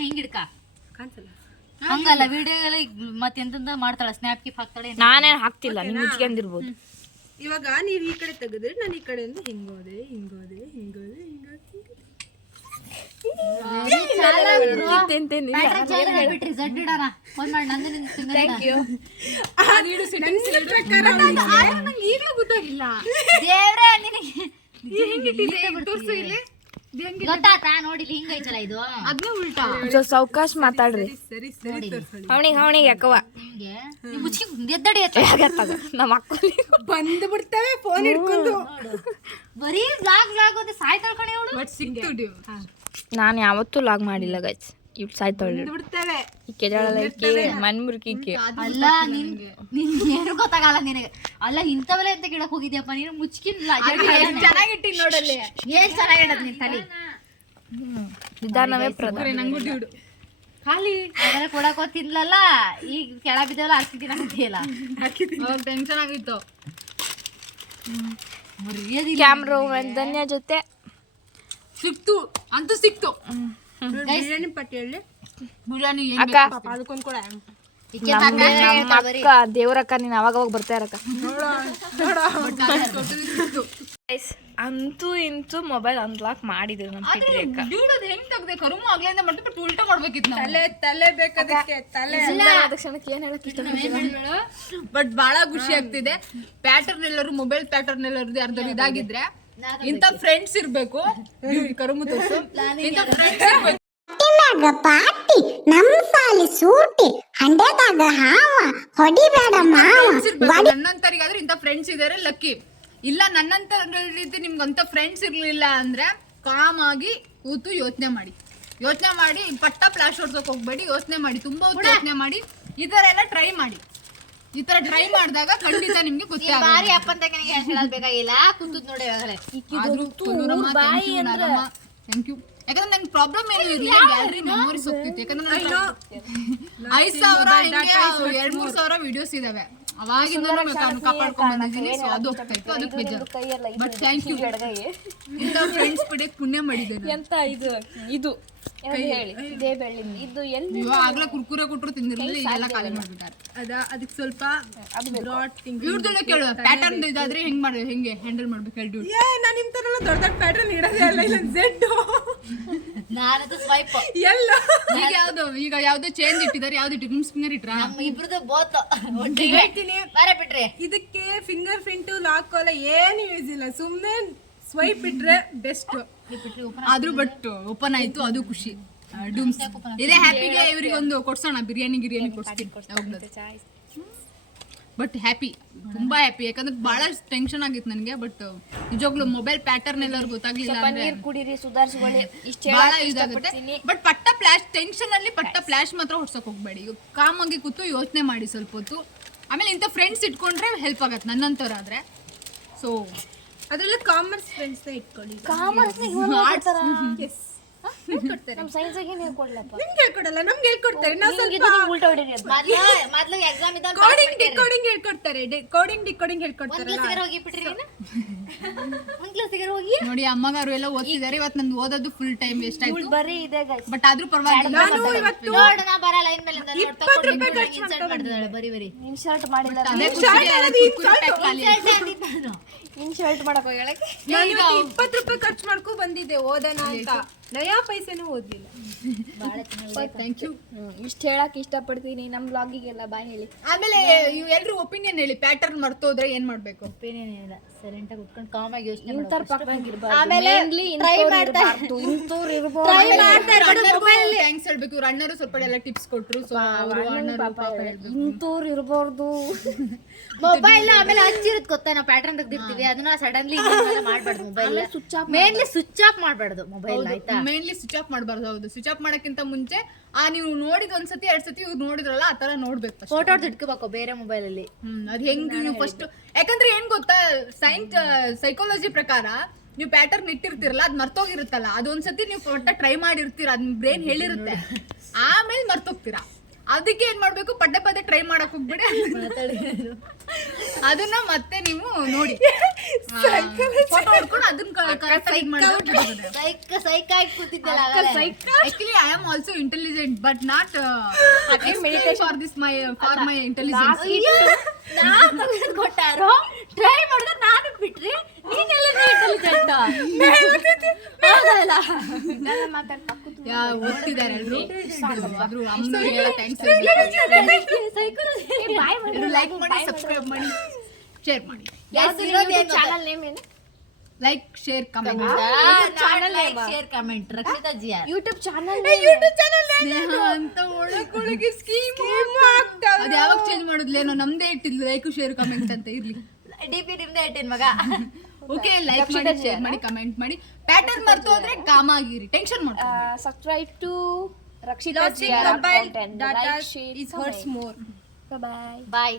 Speaker 1: ಹಂಗಲ್ಲ ವಿಡಿಯೋ ಎಲ್ಲ ಈಗ ಮತ್ತೆ ಎಂತೆಂತ ಮಾಡ್ತಾಳ ಸ್ನಾಪ್ ಕಿಪ್ ಹಾಕ್ತಾಳೆ
Speaker 2: ನಾನೇ ಹಾಕ್ತಿಲ್ಲ ನೀವು ಮುಚ್ಕೊಂಡಿರ್ಬೋದು
Speaker 8: ಇವಾಗ ನೀವು ಈ ಕಡೆ ತೆಗೆದ್ರೆ ನಾನು ಈ ಕಡೆಯಿಂದ ಹಿಂಗೋದೆ ಹಿಂಗೋದೆ ಹಿಂಗೋದೆ ಹಿಂಗೋದೆ
Speaker 1: ಬಿಟ್ರಿ ಜಡ್ ಇಡೋಣ. ಫೋನ್ ಮಾಡಿ ನಂದು ಥ್ಯಾಂಕ್ ಯು
Speaker 3: ನಂಗೆ ಈಗಲೂ ಗೊತ್ತಾಗಿಲ್ಲ
Speaker 1: ದೇವ್ರೇ ನಿನಗೆ
Speaker 3: ತೋರ್ಸು ಇಲ್ಲಿ?
Speaker 1: ಗೊತ್ತಾತಾ ಇದು?
Speaker 3: ಉಲ್ಟಾ.
Speaker 2: ಸ್ವಲ್ಪ ಸಾವ್ಕಾಶ ಮಾತಾಡ್ರಿ.
Speaker 8: ಸರಿ
Speaker 2: ಅವನಿಗೆ ಅವನಿಗೆ
Speaker 1: ಹಿಂಗೆ? ಮುಚ್ಚಿ ಎದ್ದಡಿ
Speaker 2: ಆಗತ್ತಾಗ ನಮ್ಮ ಅಕ್ಕ
Speaker 8: ಬಂದು ಬಿಡ್ತವೆ ಫೋನ್ ಹಿಡ್ಕೊಂಡು.
Speaker 1: ಬರೀ ಲಾಗ್ ಲಾಗ್ ಅವಳು?
Speaker 3: ಬಟ್ ಸಿಕ್ತು ಡ್ಯೂ.
Speaker 2: ನಾನು ಯಾವತ್ತೂ ಲಾಗ್ ಮಾಡಿಲ್ಲ ಗೈಸ್ ಇವ್ ಸಾಯ್ತಾಳೆ
Speaker 8: ಬಿಡ್ತವೆ
Speaker 2: ಈ ಕೆಜಾಳಲ್ಲ ಈಕೆ ಮನ್ಮುರ್ಕಿ ಈಕೆ
Speaker 1: ಅಲ್ಲ ನಿನ್ ನಿನ್ ಏನು ಗೊತ್ತಾಗಲ್ಲ ನಿನಗೆ. ಅಲ್ಲ ಇಂಥವೆಲ್ಲ ಅಂತ ಗಿಡಕ್ಕೆ ಹೋಗಿದ್ಯಪ್ಪ? ನೀನು ಮುಚ್ಕಿಲ್ಲ
Speaker 3: ಚೆನ್ನಾಗಿಟ್ಟಿ ನೋಡಲ್ಲಿ.
Speaker 1: ಏನ್ ಚೆನ್ನಾಗಿಡದ್ ನಿನ್ ತಲೆ?
Speaker 2: ನಿಧಾನವೇ ಪ್ರಧಾನ.
Speaker 3: ನಂಗೂ ಡ್ಯೂಡು.
Speaker 1: ಖಾಲಿ. ಅದನ್ನ ಕೊಡಕ್ ತಿನ್ಲಲ್ಲ ಈಗ ಕೆಳ ಬಿದ್ದವಲ್ಲ ಹಾಕಿದ್ದೀನಿ. ಅಂತೀಯಲ್ಲ
Speaker 3: ಅವಾಗ ಟೆನ್ಷನ್ ಆಗಿತ್ತು
Speaker 1: ಮರ್ಯಾದಿಲ್ಲ
Speaker 2: ಕ್ಯಾಮ್ರಾ ಧನ್ಯ ಜೊತೆ.
Speaker 3: ಸಿಕ್ತು. ಅಂತೂ ಸಿಕ್ತು.
Speaker 8: ಬಿರಿಯಾನಿ ಪಟ್ಟಿ ಹೇಳಿ.
Speaker 3: ಬಿರಿಯಾನಿ
Speaker 2: ಅಕ್ಕ.
Speaker 8: ಅದಕ್ಕೊಂದು ಕೂಡ.
Speaker 2: ನಮ್ಮ ಅಕ್ಕ ದೇವ್ರಕ್ಕ ನೀನ್ ಅವಾಗ ಅವಾಗ ಬರ್ತಾ ಇರಕ್ಕ. ಅಂತೂ ಇಂತೂ ಮೊಬೈಲ್ ಅನ್ಲಾಕ್ ಮಾಡಿದ್ರು ನಮ್ಮ ಪಿಟ್ರಿ ಅಕ್ಕ.
Speaker 3: ಹೆಂಗ್ ತೆಗ್ದೆ ಕರುಮು ಆಗ್ಲಿಂದ ಮಾಡ್ತು ಬಟ್ ಉಲ್ಟಾ ಮಾಡ್ಬೇಕಿತ್ತು ನಾವು.
Speaker 8: ತಲೆ ತಲೆ ಬೇಕದಕ್ಕೆ ತಲೆ
Speaker 2: ಕ್ಷಣಕ್ಕೆ ಏನ್ ಹೇಳಕ್ ಇಷ್ಟ
Speaker 3: ಬಟ್ ಬಹಳ ಖುಷಿ ಆಗ್ತಿದೆ. ಪ್ಯಾಟರ್ನ್ ಎಲ್ಲರೂ ಮೊಬೈಲ್ ಪ್ಯಾಟರ್ನ್ ಎಲ್ಲರೂ ಯಾರ್ದಾರು ಇದಾಗಿದ್ರೆ ಇಂಥ ಫ್ರೆಂಡ್ಸ್ ಇರ್ಬೇಕು. ಕರುಮು ತೋರ್ಸು. ಇಂಥ ಫ್ರೆಂಡ್ಸ್ ಇರ್ಬೇಕು.
Speaker 9: ಪಾಟಿ ನಮ್ ಸಾಲಿ ಸೂಟಿ ಹಂಡೆದಾಗ ಹಾವ ಹೊಡಿಬೇಡ ಮಾವ.
Speaker 3: ನನ್ನಂತರಿಗಾದ್ರೆ ಇಂತ ಫ್ರೆಂಡ್ಸ್ ಇದಾರೆ ಲಕ್ಕಿ ಇಲ್ಲ ನನ್ನಂತ ರೀತಿ ನಿಮ್ಗೆ ಅಂತ ಫ್ರೆಂಡ್ಸ್ ಇರ್ಲಿಲ್ಲ ಅಂದ್ರೆ ಕಾಮ್ ಆಗಿ ಕೂತು ಯೋಚನೆ ಮಾಡಿ. ಯೋಚನೆ ಮಾಡಿ ಪಟ್ಟ ಫ್ಲಾಶ್ ಹೊಡ್ಸೋಕ್ ಹೋಗ್ಬೇಡಿ ಯೋಚನೆ ಮಾಡಿ ತುಂಬಾ ಯೋಚನೆ ಮಾಡಿ ಈ ತರ ಎಲ್ಲ ಟ್ರೈ ಮಾಡಿ. ಈ ತರ ಟ್ರೈ ಮಾಡಿದಾಗ ಖಂಡಿತ ನಿಮ್ಗೆ ಗೊತ್ತೇ
Speaker 1: ಬಾರಿ ಅಪ್ಪಂತ ಹೇಳೋದ್ ಬೇಕಾಗಿಲ್ಲ ಕುಂತದ್ ನೋಡಿ ಇವಾಗಲೇ.
Speaker 3: ಥ್ಯಾಂಕ್ ಯು ಯಾಕಂದ್ರೆ ನಂಗೆ ಪ್ರಾಬ್ಲಮ್ ಏನು ಇರಲಿಲ್ಲ ಗ್ಯಾಲರಿ ಮೆಮೊರೀಸ್ ಹೋಗ್ತಿತ್ತು. ಯಾಕಂದ್ರೆ ಐದು ಸಾವಿರ ಎರಡ್ ಮೂರ್ ಸಾವಿರ ವಿಡಿಯೋಸ್ ಇದಾವೆ. ಅವಾಗಿಂದ ಕಾಪಾಡ್ಕೊಂಡ್ ಬಂದಿದ್ದೀನಿ ಸೊ ಅದು ಹೋಗ್ತಾಯಿತ್ತು ಅದಕ್ಕೆ ಬೇಜಾರು. ಬಟ್ ಥ್ಯಾಂಕ್ ಯು ಇಂಥ ಫ್ರೆಂಡ್ಸ್ ಪಡೆಯಕ್ ಪುಣ್ಯ ಮಾಡಿದ್ದೇನೆ.
Speaker 2: ಎಂತ ಇದು? ಇದು. ಇದೇ ಬೆಳ್ಳಿಂದ ಇದು ಎಲ್ಲಿ
Speaker 3: ಆಗ್ಲೇ ಕುರ್ಕುರೆ ಕೊಟ್ಟರು ತಿಂದಿರಲಿಲ್ಲ ಇದೆಲ್ಲ ಖಾಲಿ ಮಾಡ್ಬಿಟ್ಟಾರೆ.
Speaker 8: ಅದ ಅದಕ್ಕೆ ಸ್ವಲ್ಪ ಬ್ರಾಡ್ ಥಿಂಕ್
Speaker 3: ಇವ್ರದ್ದು ಕೇಳು ಪ್ಯಾಟರ್ನ್ ಇದಾದ್ರೆ ಹೆಂಗ್ ಮಾಡಿ ಹೆಂಗೆ ಹ್ಯಾಂಡಲ್ ಮಾಡ್ಬೇಕು ಹೇಳಿ.
Speaker 8: ಏ ನಾನು ನಿಮ್ ತರ ಎಲ್ಲ ದೊಡ್ಡ ದೊಡ್ಡ ಪ್ಯಾಟರ್ನ್ ಇಡೋದೇ ಇಲ್ಲ ಇಲ್ಲ ಝೆಡ್
Speaker 1: ನಾನದು ಸ್ವೈಪ್
Speaker 8: ಎಲ್ಲ.
Speaker 3: ಈಗ ಯಾವ್ದು ಈಗ ಯಾವ್ದೋ ಚೇಂಜ್ ಇಟ್ಟಿದ್ದಾರೆ ಯಾವ್ದು ಇಟ್ಟು ನಿಮ್ ಫಿಂಗರ್ ಇಟ್ರ?
Speaker 1: ನಮ್ಮ ಇಬ್ರದ್ದು ಬೋತ್ ಒಟ್ಟಿಗೆ ಬಾರ ಬಿಟ್ರಿ.
Speaker 8: ಇದಕ್ಕೆ ಫಿಂಗರ್ ಪ್ರಿಂಟ್ ಲಾಕ್ ಎಲ್ಲ ಏನು ಯೂಸ್ ಇಲ್ಲ. ಸುಮ್ಮನೆ ಸ್ವೈಪ್ ಇಟ್ರೆ ಬೆಸ್ಟ್
Speaker 3: ಆದ್ರೂ ಬಟ್ ಓಪನ್ ಆಯ್ತು ಅದು ಖುಷಿ. ಡೂಮ್ಸ್ ಇದೇ ಹ್ಯಾಪಿಗೆ ಇವ್ರಿಗೆ ಒಂದು ಕೊಡ್ಸೋಣ ಬಿರಿಯಾನಿ ಗಿರಿಯಾನಿ ಕೊಡ್ಸ್ತೀನಿ. ಬಟ್ ಹ್ಯಾಪಿ ತುಂಬಾ ಹ್ಯಾಪಿ ಯಾಕಂದ್ರೆ ಬಹಳ ಟೆನ್ಷನ್ ಆಗಿತ್ತು ನನಗೆ ಬಟ್ ನಿಜವಾಗ್ಲೂ ಮೊಬೈಲ್ ಪ್ಯಾಟರ್ನ್ ಎಲ್ಲರಿಗೂ ಗೊತ್ತಾಗ್ಲಿಲ್ಲ
Speaker 2: ನೀರ್ ಕುಡೀರಿ ಸುಧಾರಿಸ್ಕೊಳ್ಳಿ.
Speaker 3: ಬಹಳ ಇದಾಗುತ್ತೆ. ಬಟ್ ಪಟ್ಟ ಫ್ಲಾಶ್ ಟೆನ್ಷನ್ ಅಲ್ಲಿ ಪಟ್ಟ ಫ್ಲಾಶ್ ಮಾತ್ರ ಹೊಡ್ಸಕ್ ಹೋಗ್ಬೇಡಿ. ಕಾಮಾಗಿ ಕೂತು ಯೋಚನೆ ಮಾಡಿ ಸ್ವಲ್ಪ ಹೊತ್ತು. ಆಮೇಲೆ ಇಂಥ ಫ್ರೆಂಡ್ಸ್ ಇಟ್ಕೊಂಡ್ರೆ ಹೆಲ್ಪ್ ಆಗತ್ತೆ ನನ್ನಂತವ್ರಾದ್ರೆ ಸೊ
Speaker 8: ಅದ್ರಲ್ಲೂ ಕಾಮರ್ಸ್ ಫ್ರೆಂಡ್ಸ್ ಇಟ್ಕೊಳ್ಳಿ.
Speaker 2: ನಮ್ ಸೈನ್ಸ್ ಆಗಿ ನೀವು ಕೊಡ್ಲಪ್ಪ
Speaker 8: ನಿಮ್ಗೆ ಹೇಳ್ಕೊಡಲ್ಲ ನಮ್ಗೆ ಹೇಳ್ಕೊಡ್ತಾರೆ. ನಾವು ಸ್ವಲ್ಪ
Speaker 2: ಉಲ್ಟಾ ಹೊಡೀರಿ ಅದು
Speaker 1: ಮೊದ್ಲು ಮೊದ್ಲು ಎಕ್ಸಾಮ್ ಇದ್ದಾಗ
Speaker 8: ಕೋಡಿಂಗ್ ಡಿಕೋಡಿಂಗ್ ಹೇಳ್ಕೊಡ್ತಾರೆ. ಕೋಡಿಂಗ್ ಡಿಕೋಡಿಂಗ್ ಹೇಳ್ಕೊಡ್ತಾರೆ
Speaker 1: ಹೋಗಿ ಬಿಟ್ರಿ ನೀನು ಒಂದ್ ಕ್ಲಾಸಿಗೆ ಹೋಗಿ?
Speaker 3: ನೋಡಿ ಅಮ್ಮಗಾರು ಎಲ್ಲ ಓದ್ತಿದ್ದಾರೆ. ಇವತ್ತು ನಂದು ಓದೋದು ಫುಲ್ ಟೈಮ್ ವೇಸ್ಟ್ ಆಯ್ತು.
Speaker 2: ಬರೀ ಇದೆ ಗೈಸ್
Speaker 3: ಬಟ್ ಆದ್ರೂ ಪರವಾಗಿಲ್ಲ.
Speaker 8: ನಾನು ಇವತ್ತು
Speaker 1: ನೋಡು ನಾ ಬರಲ್ಲ. ಮಾಡ್ತಿದ್ದಾಳೆ ಬರಿ ಬರಿ.
Speaker 2: ಮಾಡಿಲ್ಲ. ಇನ್ಶರ್ಟ್ ಮಾಡಕ್ ಹೋಗ್ಯಾಳಕ್ಕೆ
Speaker 8: ಇಪ್ಪತ್ತು ರೂಪಾಯಿ ಖರ್ಚು ಮಾಡ್ಕೊ ಬಂದಿದ್ದೆ ಓದೋಣ ಅಂತ. ನಯಾ ಪೈಸೆನೂ ಓದ್ಲಿಲ್ಲ.
Speaker 3: ಥ್ಯಾಂಕ್ ಯು
Speaker 2: ಇಷ್ಟ ಹೇಳಕ್ ಇಷ್ಟಪಡ್ತೀನಿ ನಮ್ಮ ಬ್ಲಾಗಿಗೆಲ್ಲ ಬಾಯ್ ಹೇಳಿ.
Speaker 3: ಆಮೇಲೆ ಇವ್ ಎಲ್ರು ಒಪಿನಿಯನ್ ಹೇಳಿ ಪ್ಯಾಟರ್ನ್ ಮರ್ತೋದ್ರೆ ಏನ್ ಮಾಡ್ಬೇಕು?
Speaker 1: ಒಪಿನಿಯನ್ ಏನಿಲ್ಲ ಸೈಲೆಂಟ್ ಉಟ್ಕೊಂಡು ಕುತ್ಕೊಂಡು ಕಾಮ್ ಆಗಿ ಯೋಚನೆ ಆಮೇಲೆ try ಮಾಡ್ತಾ-
Speaker 3: ಥ್ಯಾಂಕ್ಸ್ ಹೇಳ್ಬೇಕು. ಇವ್ರ ಅಣ್ಣರು ಸ್ವಲ್ಪ ಎಲ್ಲ ಟಿಪ್ಸ್ ಕೊಟ್ರು ಸೊ ಅವರು ಅಣ್ಣರು ಪಾಪ ಹೇಳ್ಬೇಕು.
Speaker 2: ಇಂತವ್ರು ಇರ್ಬಾರ್ದು.
Speaker 1: ಮೊಬೈಲ್ ಆಮೇಲೆ ಹಚ್ಚಿರುತ್ ಗೊತ್ತಾ? ನಾವು ಪ್ಯಾಟರ್ನ್ ತೆಗ್ದಿರ್ತೀವಿ. ಅದನ್ನ ಸಡನ್ಲಿ ಮಾಡ್ಬಾರ್ದು mobile
Speaker 2: switch off
Speaker 1: mainly switch off ಮಾಡ್ಬಾರ್ದು ಮೊಬೈಲ್ ಆಯ್ತಾ?
Speaker 3: ಮೇನ್ಲಿ ಸ್ವಿಚ್ ಆಫ್ ಮಾಡಬಾರ್ದು ಹೌದು. ಸ್ವಿಚ್ ಆಫ್ ಮಾಡಕ್ಕಿಂತ ಮುಂಚೆ ಆ ನೀವು ನೋಡಿದ ಒಂದ್ಸತಿ ಎರಡ್ ಸತಿ ಇವ್ರು ನೋಡಿದ್ರಲ್ಲ ಆ ತರ ನೋಡ್ಬೇಕು first.
Speaker 1: ಫೋಟೋ ಇಟ್ಕೋಬೇಕು ಬೇರೆ ಮೊಬೈಲ್ ಅಲ್ಲಿ.
Speaker 3: ಹ್ಮ್ ಅದ್ ಹೆಂಗ್ ನೀವು ಫಸ್ಟ್ ಯಾಕಂದ್ರೆ ಏನ್ ಗೊತ್ತಾ ಸೈನ್ಸ್ ಸೈಕಾಲಜಿ ಪ್ರಕಾರ ನೀವು ಪ್ಯಾಟರ್ನ್ ಇಟ್ಟಿರ್ತಿರಲ್ಲ ಅದ್ ಮರ್ತೋಗಿರುತ್ತಲ್ಲ ಅದೊಂದ್ಸತಿ ನೀವು ಫೋಟೋ ಟ್ರೈ ಮಾಡಿರ್ತೀರ ಅದ್ ಬ್ರೈನ್ ಹೇಳಿರುತ್ತೆ. ಆಮೇಲೆ ಮರ್ತೋಗ್ತೀರಾ. ಅದಕ್ಕೆ ಏನ್ ಮಾಡ್ಬೇಕು? ಪದೇ ಪದೇ ಟ್ರೈ ಮಾಡಕ್ ಹೋಗ್ಬಿಡಿ. ಅದನ್ನ ಮತ್ತೆ ನೀವು ನೋಡಿ. ಫೋಟೋ ಹೊಡ್ಕೊಂಡು ಅದನ್ನ actually I am also intelligent but not for this my for my intelligence
Speaker 1: ಕೊಟ್ಟಾರು? Try ಮಾಡಿದ್ರೆ ನಾನು ಬಿಟ್ರಿ ನೀನೆಲ್ಲ ಇಂಟೆಲಿಜೆಂಟ್
Speaker 3: ಯಾ ಓದ್ತಿದ್ದಾರೆ ಎಲ್ರು ಆದ್ರೂ ಅಮ್ಮನವ್ರಿಗೆಲ್ಲ ಥ್ಯಾಂಕ್ಸ್ ಲೈಕ್ ಮಾಡಿ. ಸಬ್ಸ್ಕ್ರೈಬ್ ಮಾಡಿ. ಶೇರ್ ಮಾಡಿ
Speaker 2: ಚಾನಲ್ ನೇಮ್ ಏನು
Speaker 3: like share comment
Speaker 1: share comment Rakshita G R
Speaker 2: YouTube channel
Speaker 3: ಅಂತ ಒಳಗೊಳಗೆ ಸ್ಕೀಮ್ ಅದು ಯಾವಾಗ ಚೇಂಜ್ ಮಾಡಿದ್ಲೇನೋ? ನಮ್ದೇ ಇಟ್ಟಿದ್ಲು ಲೈಕ್ ಶೇರ್ ಕಮೆಂಟ್ ಅಂತ ಇರ್ಲಿ.
Speaker 1: ಡಿ ಪಿ ನಿಮ್ದೇ ಇಟ್ಟೇನ್ ಮಗ.
Speaker 3: ಓಕೆ ಲೈಕ್ ಮಾಡಿ ಶೇರ್ ಮಾಡಿ ಕಮೆಂಟ್ ಮಾಡಿ. ಪ್ಯಾಟರ್ನ್ ಮರ್ತು ಹೋದ್ರೆ ಕಾಮ ಆಗಿರಿ. ಟೆನ್ಷನ್ ಮಾಡ್ಕೊಂಡು
Speaker 2: subscribe to Rakshita
Speaker 8: mobile data data is hurts more
Speaker 2: bye
Speaker 1: bye